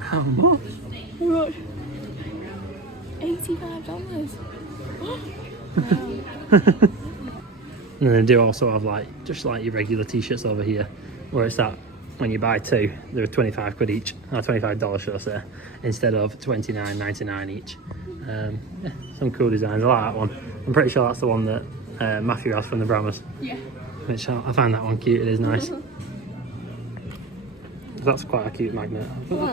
How much? Look, $85. Wow. And they do also have just like your regular t-shirts over here, where it's that when you buy two, they're 25 quid each, or $25 should I say, instead of $29.99 each. Yeah, some cool designs. I like that one. I'm pretty sure that's the one that Matthew has from the Brahmas. Yeah. Which I find that one cute. It is nice. That's quite a cute magnet. I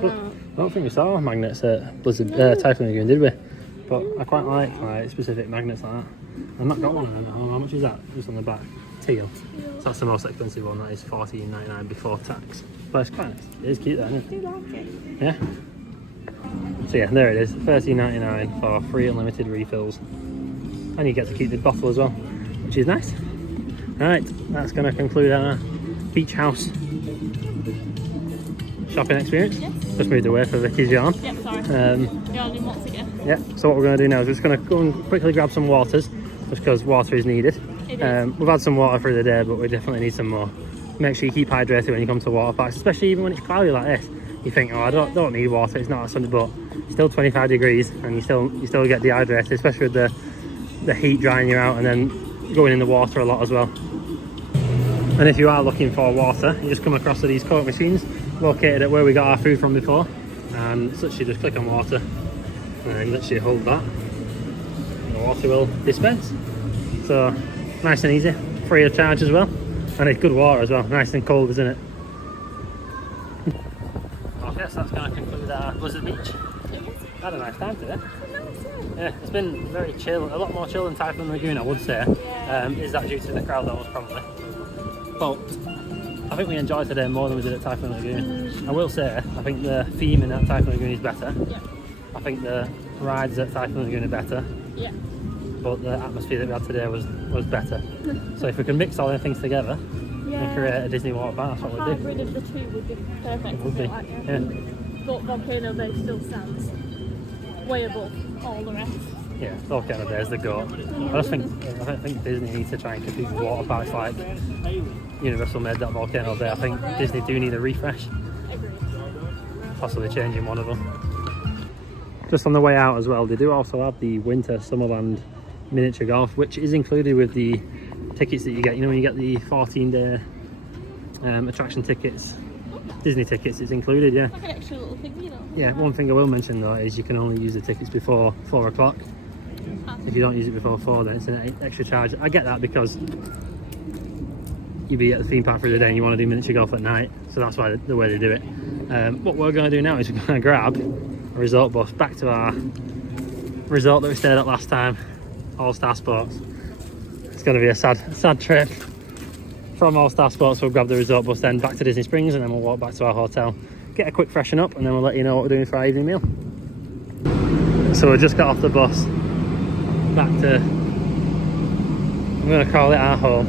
don't think we saw magnets at Blizzard Typhoon Lagoon, did we? But I quite like specific magnets like that. I've not got one of them at home. How much is that? Just on the back. Teal. So that's the most expensive one. That is $14.99 before tax. But it's quite nice. It is cute though, isn't it? I do like it. Yeah. So yeah, there it is. $13.99 for free unlimited refills. And you get to keep the bottle as well, which is nice. Alright, that's going to conclude our beach house shopping experience. Yes. Just moved away for Vicky's yarn. Yep, sorry. Yarning once again. Yeah, so what we're going to do now is we're just going to go and quickly grab some waters, just because water is needed. It is. We've had some water through the day, but we definitely need some more. Make sure you keep hydrated when you come to Waterparks, especially even when it's cloudy like this. You think, oh, I don't need water, it's not something, but it's still 25 degrees and you still get dehydrated, especially with the heat drying you out and then going in the water a lot as well. And if you are looking for water, you just come across to these Coke machines located at where we got our food from before, and literally just click on water and then literally hold that, the water will dispense. So nice and easy, free of charge as well, and it's good water as well, nice and cold, isn't it? Okay, so that's going to conclude our Blizzard Beach. Had a nice time today. Yeah, it's been very chill, a lot more chill than Typhoon Lagoon, I would say. Yeah. Is that due to the crowd levels probably? But I think we enjoyed today more than we did at Typhoon Lagoon. I will say, I think the theme in that Typhoon Lagoon is better. Yeah. I think the rides at Typhoon Lagoon are better. Yeah. But the atmosphere that we had today was better. So if we can mix all the things together and create a Disney water park, that's what we'd do. Hybrid of the two would be perfect. It would be, Like, yeah. But Volcano Bay still stands way above all the rest. Yeah, Volcano Bay is the goat. I don't think Disney needs to try and compete with water parks like Universal made that Volcano Bay. I think Disney do need a refresh. Agreed. Possibly changing one of them. Just on the way out as well, they do also have the Winter Summerland miniature golf, which is included with the tickets that you get. You know, when you get the 14-day attraction tickets, Disney tickets, it's included, yeah. Like an extra little thing, you know. Yeah, one thing I will mention though is you can only use the tickets before 4 o'clock. If you don't use it before 4, then it's an extra charge. I get that because you'd be at the theme park for the day and you want to do miniature golf at night, so that's why the way they do it. What we're going to do now is we're going to grab a resort bus back to our resort that we stayed at last time, All Star Sports. It's going to be a sad trip. From All Star Sports, we'll grab the resort bus then back to Disney Springs, and then we'll walk back to our hotel, get a quick freshen up, and then we'll let you know what we're doing for our evening meal. So we just got off the bus back to, I'm going to call it our home.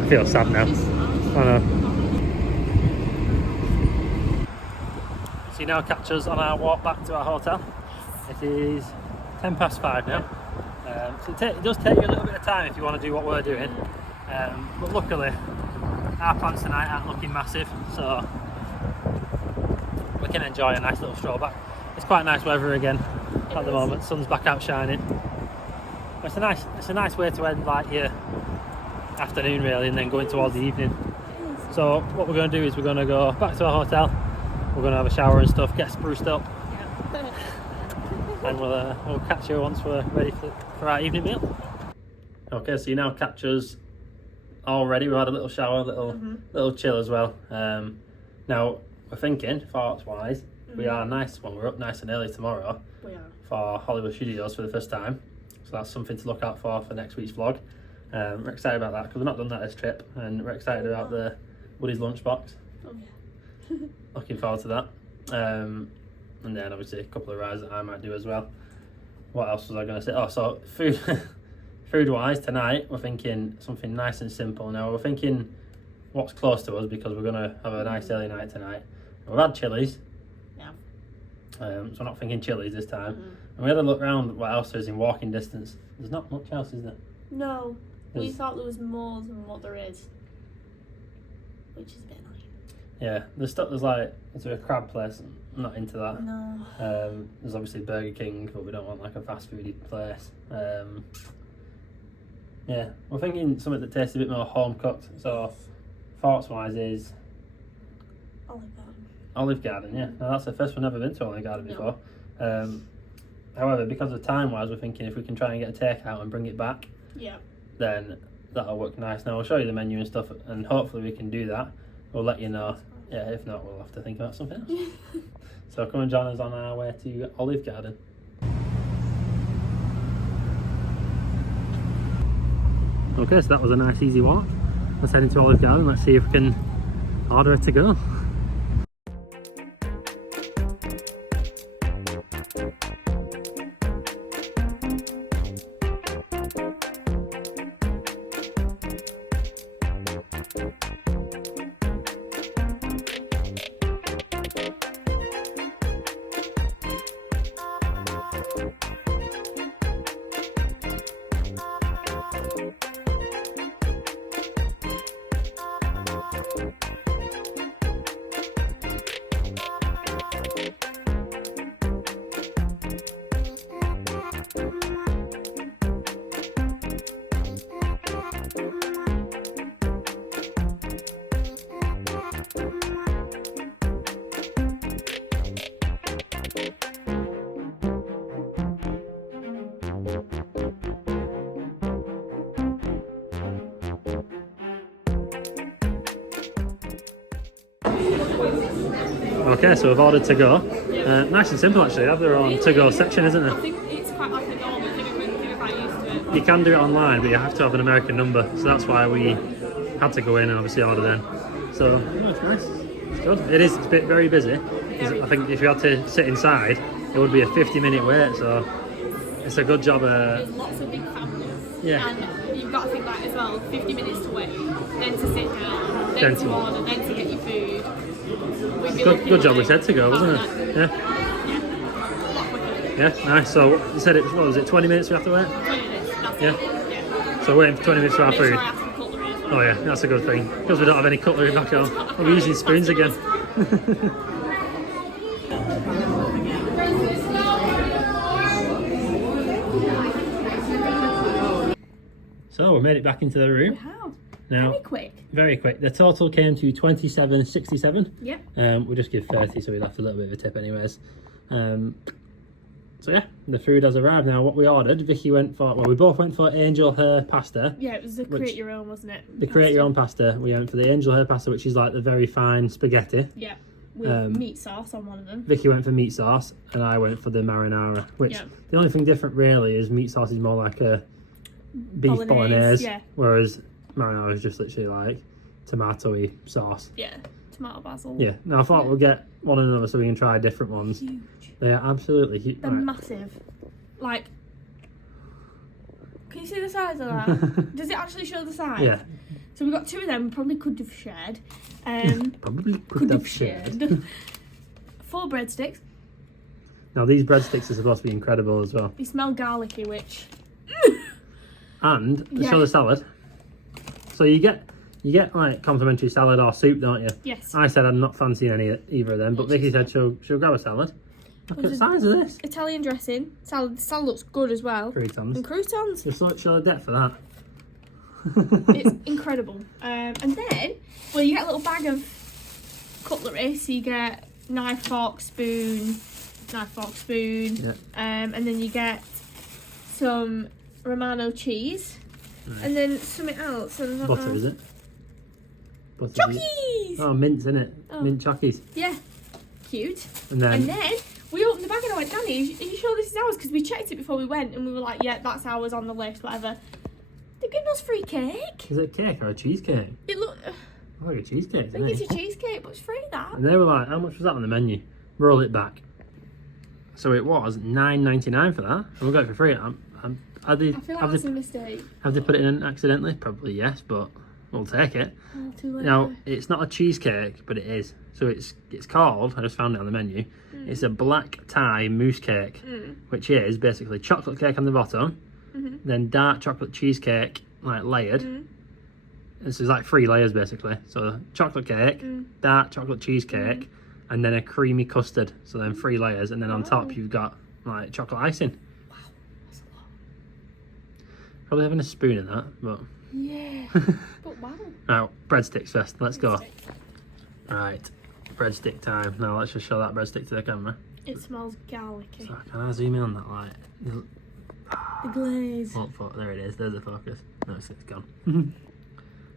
I feel sad now. I know. So you now catch us on our walk back to our hotel. It is 5:10 now. So it does take you a little bit of time if you want to do what we're doing. But luckily, our plans tonight aren't looking massive, so we can enjoy a nice little stroll back. It's quite nice weather again at the moment. Sun's back out shining. It's a nice way to end like your afternoon really, and then going towards the evening. So what we're going to do is we're going to go back to our hotel. We're going to have a shower and stuff, get spruced up, and we'll catch you once we're ready for our evening meal. Okay, so you now catch us all ready. We've had a little shower, little chill as well. Now we're thinking, thoughts wise, we are nice when we're up nice and early tomorrow. We are. For Hollywood Studios for the first time, so that's something to look out for next week's vlog. We're excited about that because we've not done that this trip, and we're excited about the Woody's lunchbox. Oh, yeah. Looking forward to that. And then obviously a couple of rides that I might do as well. What else was I going to say? Oh, so food wise tonight we're thinking something nice and simple. Now we're thinking what's close to us because we're going to have a nice early night tonight. We've had chilies. Yeah. So we're not thinking Chili's this time. And we had a look around what else there is in walking distance. There's not much else, is there? No, we thought there was more than what there is, which is a bit annoying. Yeah, there's stuff. There's like, is there a crab place? I'm not into that. No. There's obviously Burger King, but we don't want like a fast foody place. Yeah, we're thinking something that tastes a bit more home cooked. So, thoughts wise is Olive Garden. Olive Garden. Yeah, now that's the first one I've ever been to Olive Garden before. However, because of time wise, we're thinking if we can try and get a takeout and bring it back, then that'll work nice. Now we'll show you the menu and stuff, and hopefully we can do that. We'll let you know. Yeah, if not, we'll have to think about something else. So come and join us on our way to Olive Garden. Okay, so that was a nice easy walk. Let's head into Olive Garden. Let's see if we can order it to go. Okay, so we've ordered to go. Nice and simple actually. They have their own to go section, isn't it? I think it's quite like a normal thing. We're quite used to it. You can do it online, but you have to have an American number. So that's why we had to go in and obviously order then. So it's nice. It's good. It's very busy. I think if you had to sit inside, it would be a 50-minute wait. So it's a good job. There's lots of big families. Yeah. And you've got to think that as well. 50 minutes to wait, then to sit down, then to order, then to get your food. Good job we said to go, wasn't it? Yeah. Yeah, nice. So you said what was it, 20 minutes we have to wait? 20 minutes, that's yeah. it. Yeah. So waiting for 20 minutes for our food. Make sure I have some cutlery as well. Oh yeah, that's a good thing. Because we don't have any cutlery back home. We're using spoons again. So we made it back into the room. We have. Now, very quick. Very quick. The total came to $27.67. Yep. We just give 30, so we left a little bit of a tip anyways. So yeah, the food has arrived. Now what we ordered, Vicky went for, well, we both went for angel hair pasta. Yeah, it was the create your own, wasn't it? The create your own pasta. We went for the angel hair pasta, which is like the very fine spaghetti. Yeah, with meat sauce on one of them. Vicky went for meat sauce, and I went for the marinara, which the only thing different really is meat sauce is more like a beef bolognese, whereas marinara is just literally like tomatoey sauce. Yeah, tomato basil. Yeah, now I thought we'll get one another so we can try different ones. Huge. They are absolutely huge. They're massive. Like, can you see the size of that? Does it actually show the size? Yeah. So we got two of them. We probably could have shared. Probably could have shared. 4 breadsticks. Now these breadsticks are supposed to be incredible as well. They smell garlicky, which. And show the salad. So you get like complimentary salad or soup, don't you? Yes. I said I'm not fancying either of them, but Vicky said she'll grab a salad. Look at the size of this. Italian dressing. Salad. The salad looks good as well. Croutons. And croutons. Just show a debt for that. It's incredible. And then, well, you get a little bag of cutlery. So you get knife, fork, spoon. Yeah. And then you get some Romano cheese. Nice. And then something else. Butter, is it? Butter. Chockies! Oh, mints, innit? Oh. Mint chockies. Yeah. Cute. And then we opened the bag and I went, Danny, are you sure this is ours? Because we checked it before we went and we were like, yeah, that's ours on the list, whatever. They're giving us free cake. Is it a cake or a cheesecake? It looked like a cheesecake, I think it's a cheesecake, but it's free, that. And they were like, how much was that on the menu? Roll it back. So it was $9.99 for that. And we got it for free. I feel like that's a mistake. Have they put it in accidentally? Probably yes, but we'll take it. Oh, too late. Now, it's not a cheesecake, but it is. So it's called, I just found it on the menu, it's a black tie mousse cake, which is basically chocolate cake on the bottom, then dark chocolate cheesecake, like layered. This is like 3 layers basically. So chocolate cake, dark chocolate cheesecake, and then a creamy custard. So then 3 layers, and then on top you've got like chocolate icing. Wow, that's a lot. Probably having a spoon in that, but... Yeah, but wow. Now, breadsticks first, let's go. Right, breadstick time. Now let's just show that breadstick to the camera. It smells garlicky. So can I zoom in on that light? The glaze. Oh, there it is, there's the focus. No, it's gone.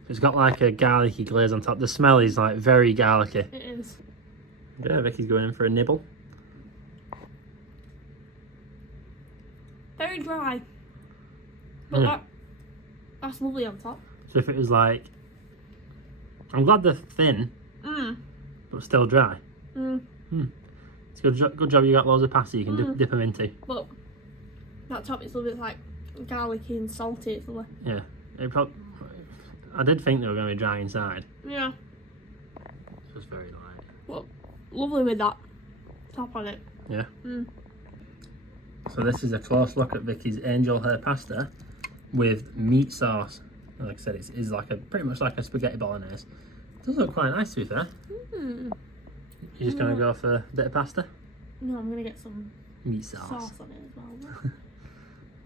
It's got like a garlicky glaze on top. The smell is like very garlicky. It is. Yeah, Vicky's going in for a nibble. Very dry. But that's lovely on top. So if it was like... I'm glad they're thin, but still dry. It's good job you got loads of pasta you can dip them into. But that top is a little bit like garlicky and salty. It's lovely. Yeah, I did think they were going to be dry inside. Yeah. It's just very light. Well, lovely with that top on it. Yeah. So this is a close look at Vicky's angel hair pasta with meat sauce. And like I said, it's like pretty much like a spaghetti bolognese. It does look quite nice to be fair. You're just going to go for a bit of pasta? No, I'm going to get some meat sauce on it as well.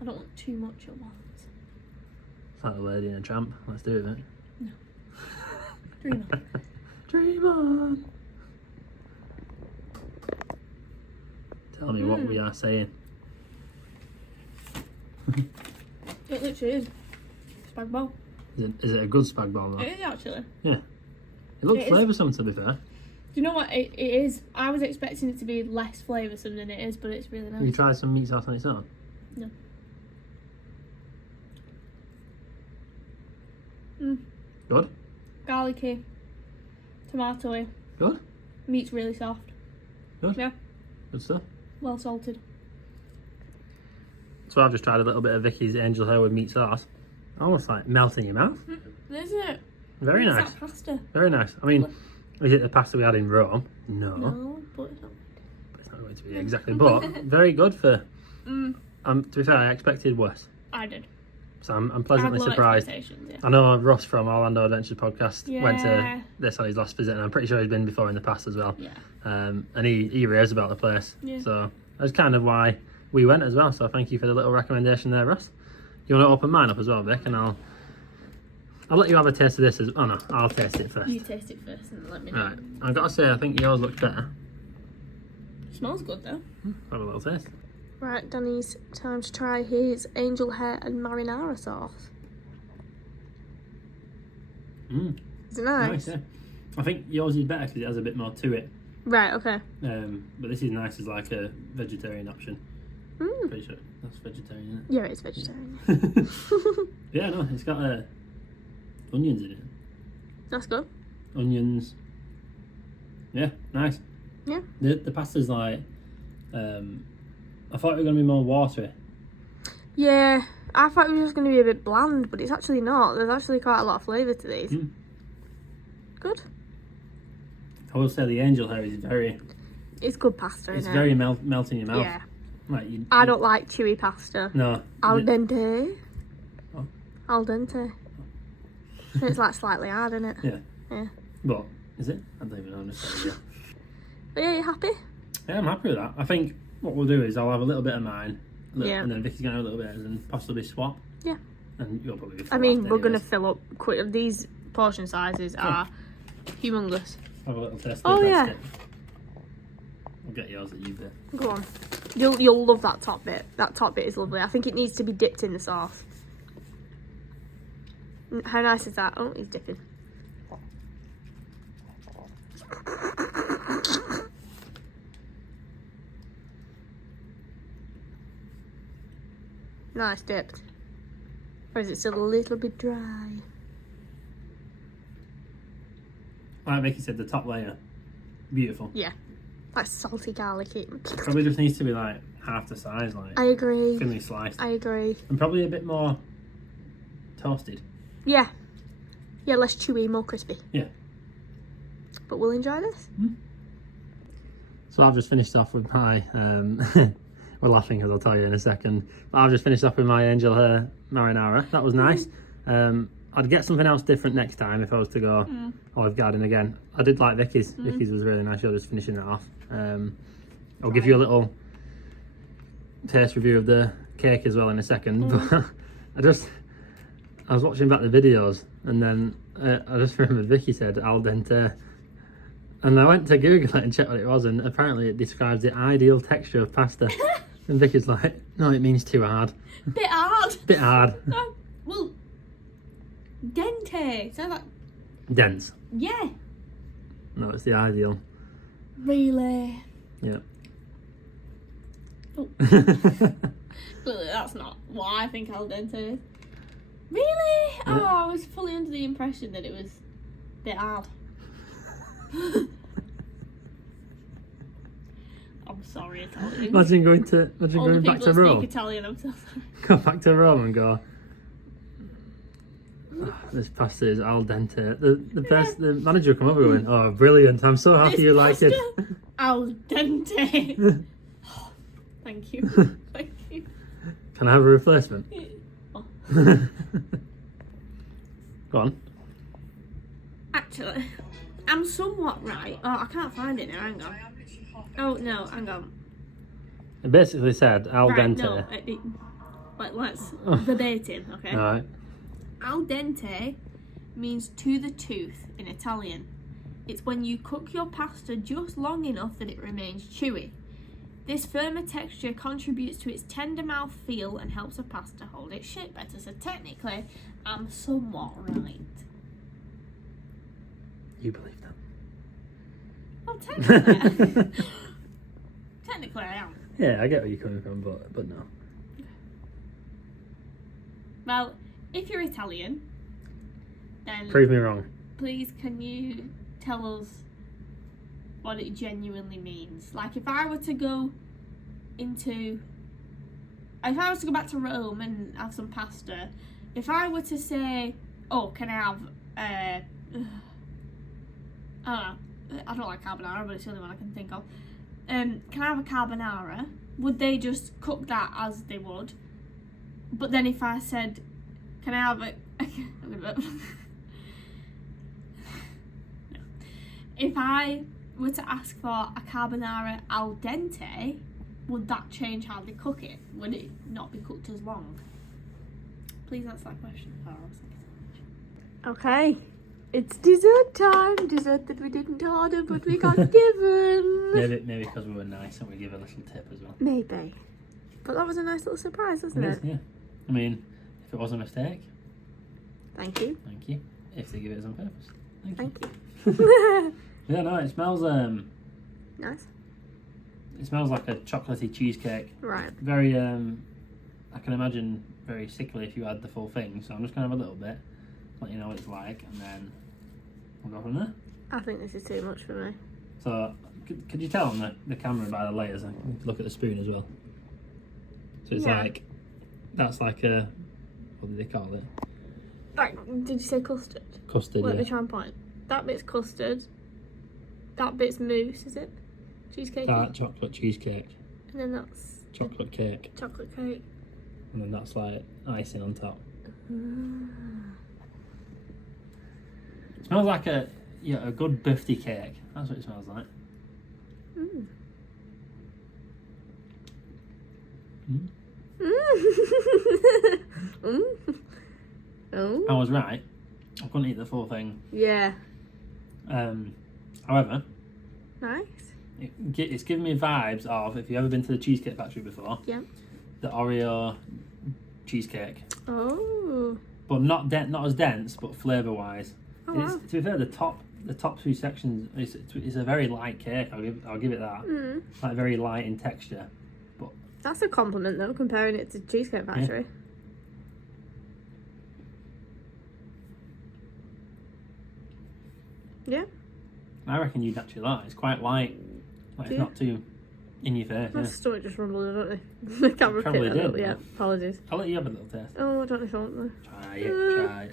I don't want too much at once. It's like the Lady and a Tramp. Let's do it, mate. No. Dream on. Dream on. Tell me what we are saying. It literally is. Spag bol. Is it a good spag bol though? It is actually. Yeah. It looks flavoursome to be fair. Do you know what? It is. I was expecting it to be less flavoursome than it is, but it's really nice. Have you tried some meat sauce on its own? No. Good? Garlicky. Tomatoey. Good? Meat's really soft. Good? Yeah. Good stuff. Well salted. So I've just tried a little bit of Vicky's angel hair with meat sauce. Almost like melt in your mouth. Isn't it? Very It's nice. that pasta. Very nice. I mean, is it the pasta we had in Rome? No. No, but it's not. But it's not going to be exactly. But very good for... to be fair, I expected worse. I did. So I'm I had pleasantly low surprised. expectations, yeah. I know Russ from Orlando Adventures podcast went to Yeah. this on his last visit, and I'm pretty sure he's been before in the past as well. Yeah. And he raves about the place. Yeah. So that's kind of why we went as well. So thank you for the little recommendation there, Russ. You want to open mine up as well, Vic, and I'll let you have a taste of this as... Oh no, I'll taste it first. You taste it first and let me know. Right, I've got to say, I think yours looks better. Smells good though. Have a little taste. Right, Danny's time to try his angel hair and marinara sauce. Is it nice? Yeah. I think yours is better because it has a bit more to it. Right, okay. But this is nice as like a vegetarian option. Pretty sure that's vegetarian, isn't Yeah, it's vegetarian. it? Yeah, no, it's got onions in it. That's good. Onions. Yeah, nice. Yeah. The pasta's like, I thought it was going to be more watery. Yeah, I thought it was just going to be a bit bland, but it's actually not. There's actually quite a lot of flavour to these. Good. I will say the angel hair is very... It's good pasta, It's isn't very it? melt in your mouth. Yeah. Like I don't like chewy pasta. No. Al dente. Oh. Al dente. It's like slightly hard, isn't it? Yeah. Yeah. But, is it? I don't even know. But yeah, you happy? Yeah, I'm happy with that. I think what we'll do is I'll have a little bit of mine. Yeah. And then Vicky's going to have a little bit and possibly swap. Yeah. And you'll probably be full I mean, after we're going to anyways. fill up quick. These portion sizes are humongous. Have a little taste. Oh, yeah. I'll get yours that you bit. Go on. You'll love that top bit. That top bit is lovely. I think it needs to be dipped in the sauce. How nice is that? Oh, he's dipping. Nice dipped. Or is it still a little bit dry? Like Vicky said, the top layer, beautiful. Yeah. Like salty garlicky. Probably just needs to be like half the size, like I agree. thinly sliced. I agree. And probably a bit more toasted. Yeah. Yeah, less chewy, more crispy. Yeah. But we'll enjoy this. So I've just finished off with my, we're laughing because I'll tell you in a second. But I've just finished off with my angel hair marinara. That was nice. I'd get something else different next time if I was to go Olive Garden again. I did like Vicky's. Vicky's was really nice. You're just finishing that off. I'll give you a little taste review of the cake as well in a second. But I was watching back the videos and then I just remembered Vicky said al dente. And I went to Google it and check what it was, and apparently it describes the ideal texture of pasta. And Vicky's like, no, it means too hard. Bit hard. Bit hard. No, well, dente. Sounds like... Dense. Yeah. No, it's the ideal. Really? Yeah. Oh. Clearly that's not what I think al dente is. Really? Yeah. Oh, I was fully under the impression that it was a bit hard. I'm sorry, Italian. Imagine going back to Rome. Speak Italian, I'm so sorry. Go back to Rome and go, "Oh, this pasta is al dente." The manager will come over going, "Oh, brilliant! I'm so happy you like it." Al dente. Oh, thank you. Thank you. Can I have a replacement? Oh. Go on. Actually, I'm somewhat right. Oh, I can't find it now. Hang on. Oh no, hang on. It basically said al Right, dente. no, let's verbatim, okay? Alright. Al dente means to the tooth in Italian. It's when you cook your pasta just long enough that it remains chewy. This firmer texture contributes to its tender mouth feel and helps a pasta hold its shape better. So technically, I'm somewhat right. You believe that? Well, technically, technically I am. Yeah, I get where you're coming from, but no. Well, if you're Italian, then Prove me wrong. please can you tell us what it genuinely means? Like if I were to go back to Rome and have some pasta, if I were to say, oh, can I have I don't like carbonara, but it's the only one I can think of. Can I have a carbonara? Would they just cook that as they would? But then if I said, can I have if I were to ask for a carbonara al dente, would that change how they cook it? Would it not be cooked as long? Please answer that question. Okay. It's dessert time. Dessert that we didn't order, but we got given. Maybe because we were nice and we give a little tip as well. Maybe. But that was a nice little surprise, wasn't it? Yeah. I mean, if it was a mistake, Thank you. thank you. If they give it as on purpose, Thank you. you. Yeah, no, it smells Nice. it smells like a chocolatey cheesecake. Right. Very I can imagine very sickly if you had the full thing. So I'm just gonna have a little bit, let you know what it's like, and then we'll go from there. I think this is too much for me. So could you tell on the camera by the layers? I can look at the spoon as well. So it's Yeah. like, that's like a, what do they call it? Like, did you say custard? Custard, Let yeah. me try and point. That bit's custard. That bit's mousse, is it? Cheesecake? Dark chocolate cheesecake, And then that's chocolate cake, chocolate cake. and then that's like icing on top. It smells like a good birthday cake. That's what it smells like. Mm. Mm. Oh. I was right. I couldn't eat the full thing. Yeah. However, Nice. it's giving me vibes of, if you've ever been to the Cheesecake Factory before, Yeah. the Oreo cheesecake, Oh. but not as dense, but flavour wise. Oh, wow. To be fair, the top two sections is a very light cake. I'll give it that. Mm. Like very light in texture, but That's a compliment though, comparing it to Cheesecake Factory. Yeah. I reckon you'd actually like it. It's quite light. Like, it's Yeah. not too in your face. My Yeah. stomach just rumbled, don't they? The camera Probably picked that did, up. Yeah, yeah. apologies. I'll let you have a little taste. Oh, I don't know if I want to. Try it.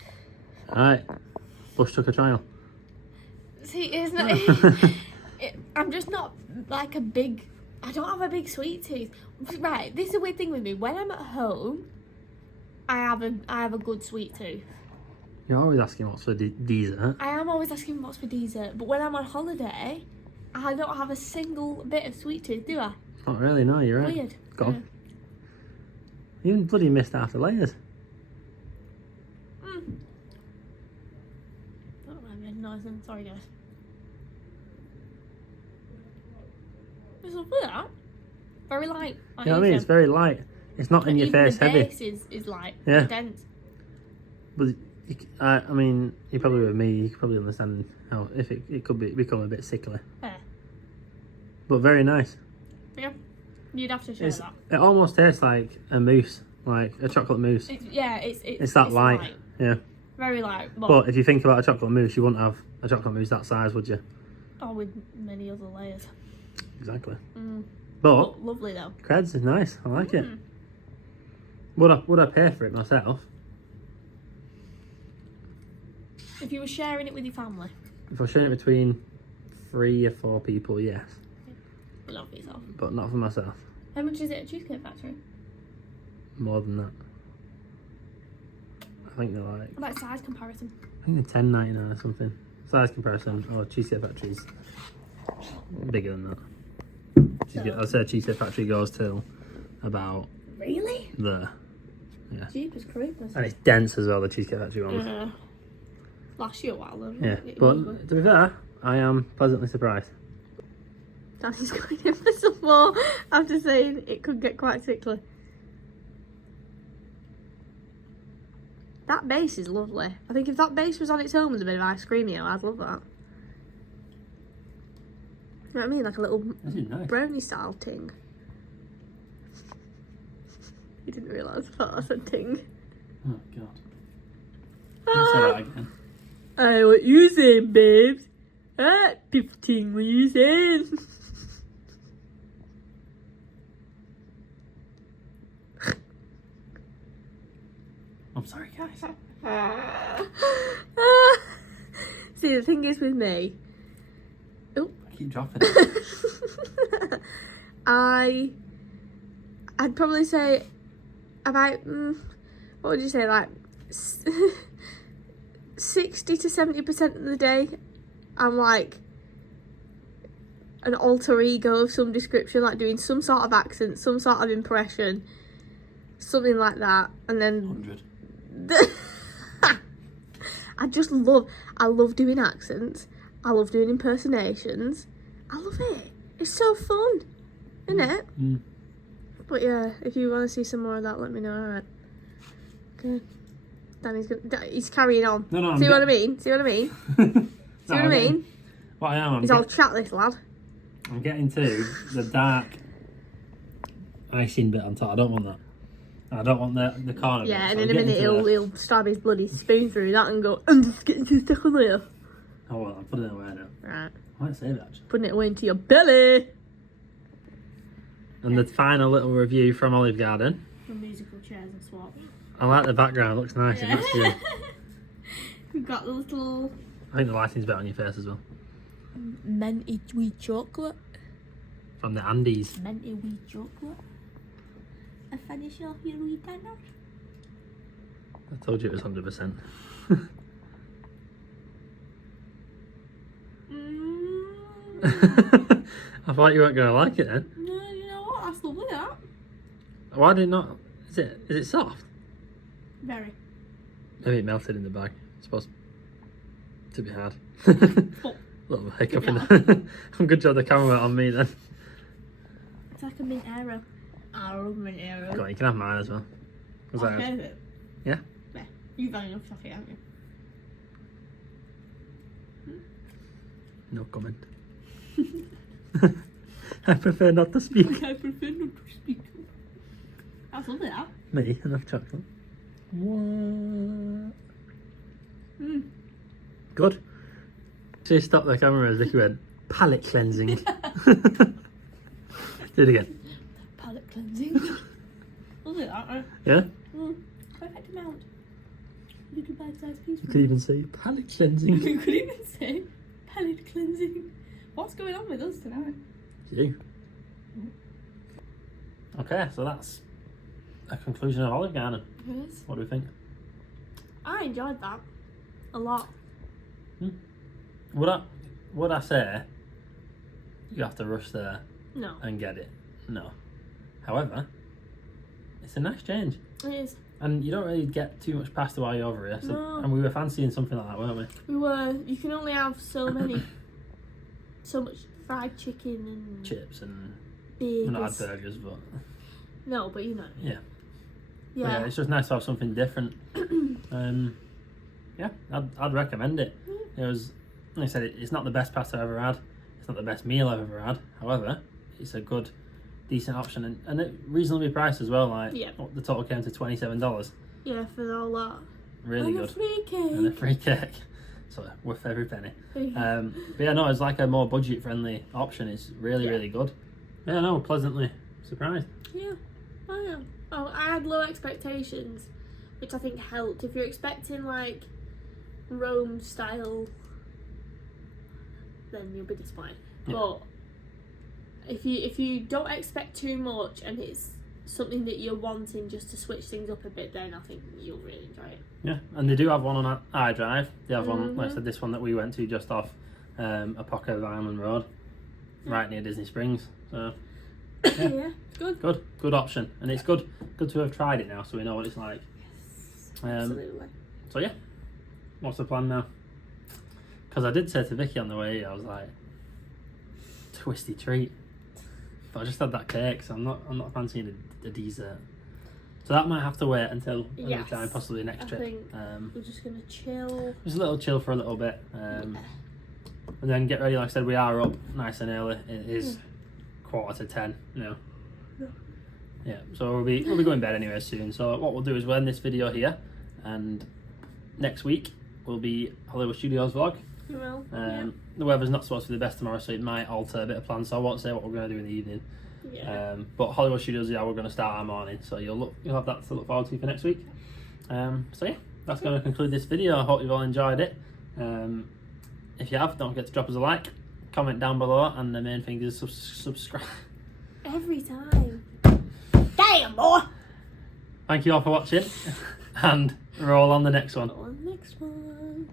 Alright. Bush took a trial. See, it's not. I'm just not like a big. I don't have a big sweet tooth. Right, this is a weird thing with me. When I'm at home, I have a good sweet tooth. You're always asking what's for dessert. I am always asking what's for dessert, but when I'm on holiday, I don't have a single bit of sweet tooth, do I? Not really, no, you're right. Weird. Go on. You even bloody missed half the layers. Mm. Oh, I made noise then. Sorry, guys. It's lovely, that. Very light. You know what I mean? It's very light. It's not in your face the heavy. base is light. Yeah. Dense. But I mean, you probably with me, you could probably understand how if it could become a bit sickly. Yeah. But very nice. Yeah. You'd have to share that. It almost tastes like a mousse, like a chocolate mousse. It's that light. Yeah. Very light. But if you think about a chocolate mousse, you wouldn't have a chocolate mousse that size, would you? Oh, with many other layers. Exactly. Mm. But lovely though. Creds is nice. I like it. Would I pay for it myself? If you were sharing it with your family. If I was sharing it between 3 or 4 people, yes. But not for yourself. But not for myself. How much is it at Cheesecake Factory? More than that. I think they're like... What about size comparison? I think they're $10.99 or something. Size comparison. Oh, Cheesecake Factory's bigger than that. I'd say Cheesecake Factory goes till about... Really? There. Yeah. Jeepers creepers. And it's dense as well, the Cheesecake Factory ones. Yeah. Last year a while though. Yeah, but to be fair, I am pleasantly surprised. Danny's going in for some more after saying it could get quite sickly. That base is lovely. I think if that base was on its own with a bit of ice cream, I'd love that. You know what I mean? Like a little nice. brownie style ting. You didn't realise I said ting. Oh god. Let's say that again. Hey, what you saying, babes? Ah, 15, what you saying? I'm sorry, guys. See, the thing is with me... Oh. I keep dropping it. I'd probably say about... what would you say, like... 60 to 70% of the day, I'm like an alter ego of some description, like doing some sort of accent, some sort of impression, something like that, and then 100. I love doing accents, I love doing impersonations, I love it. It's so fun, isn't it? Mm. But yeah, if you want to see some more of that, let me know. Alright. Okay. He's carrying on. No, See what I mean? See what I mean? See what I mean? What I am, He's all chat, this lad. I'm getting to the dark icing bit on top. I don't want that. I don't want the corner Yeah, bit. and in a minute he'll stab his bloody spoon through that and go, I'm just getting too stuck on there. Oh well, I'm putting it away now. Right. I might save it actually. Putting it away into your belly. And the final little review from Olive Garden. Some musical chairs and swap. I like the background, it looks nice. Yeah. It looks good. We've got the little... I think the lighting's better on your face as well. Minty wee chocolate. From the Andes. Minty wee chocolate. I finish off your wee dinner. I told you it was 100%. I thought you weren't going to like it then. No, you know what? That's lovely, that. Why did it not? Is it soft? Very. Maybe it melted in the bag. It's supposed to be hard. Oh. Little hiccup in there. Good job the camera went on me then. It's like a mint arrow. I love mint arrow. Go on, you can have mine as well. Was that Okay, it? Yeah? Yeah. You've had enough toffee, haven't you? No comment. I prefer not to speak. I prefer not to speak. That's lovely, that. Me, enough chocolate. What? Good. She stopped the camera as Vicky went, palate cleansing. Do it again. Palate cleansing. Lovely, that, right? Yeah? Perfect amount. Look at bite-sized piece. You could even say palate cleansing. You could even say palate cleansing. What's going on with us tonight? You. Okay, so that's a conclusion of Olive Garden. It is. What do we think? I enjoyed that a lot. Would I say you have to rush there No. and get it? No. However, it's a nice change. It is. And you don't really get too much pasta while you're over here. So, No. And we were fancying something like that, weren't we? We were. You can only have so many. So much fried chicken and Chips and burgers. we're not had burgers, but No, but you know. yeah. Yeah. But yeah, it's just nice to have something different. Yeah, I'd recommend it. It was, like I said, it's not the best pasta I've ever had. It's not the best meal I've ever had. However, it's a good, decent option and it reasonably priced as well. Like, Yeah. the total came to $27. Yeah, for all that. Really and good. A free cake. And a free cake. So worth every penny. But yeah, no, it's like a more budget-friendly option. It's really, really good. Yeah, no, pleasantly surprised. Yeah, I am. Oh, I had low expectations, which I think helped. If you're expecting like Rome style, then you'll be disappointed. Yeah. But if you don't expect too much and it's something that you're wanting just to switch things up a bit, then I think you'll really enjoy it. Yeah, and they do have one on iDrive. They have one, like I said, this one that we went to just off Apoca Island Road, right near Disney Springs. So Yeah, good. Good option, and it's good to have tried it now, so we know what it's like. Absolutely. So yeah, what's the plan now? Because I did say to Vicky on the way, I was like, twisty treat, but I just had that cake, so I'm not fancying the dessert. So that might have to wait until another time, possibly next trip. I think we're just gonna chill. Just a little chill for a little bit, and then get ready. Like I said, we are up nice and early. It is 9:45 now. Yeah, so we'll be going to bed anyway soon. So what we'll do is we'll end this video here, and next week will be Hollywood Studios vlog. You will. The weather's not supposed to be the best tomorrow, so it might alter a bit of plans. So I won't say what we're going to do in the evening. Yeah. But Hollywood Studios, yeah, we're going to start our morning, so you'll have that to look forward to for next week. So yeah, that's going to conclude this video. I hope you've all enjoyed it. If you have, don't forget to drop us a like, comment down below, and the main thing is subscribe. Every time. Damn, boy. Thank you all for watching, and roll on the next one. On the next one.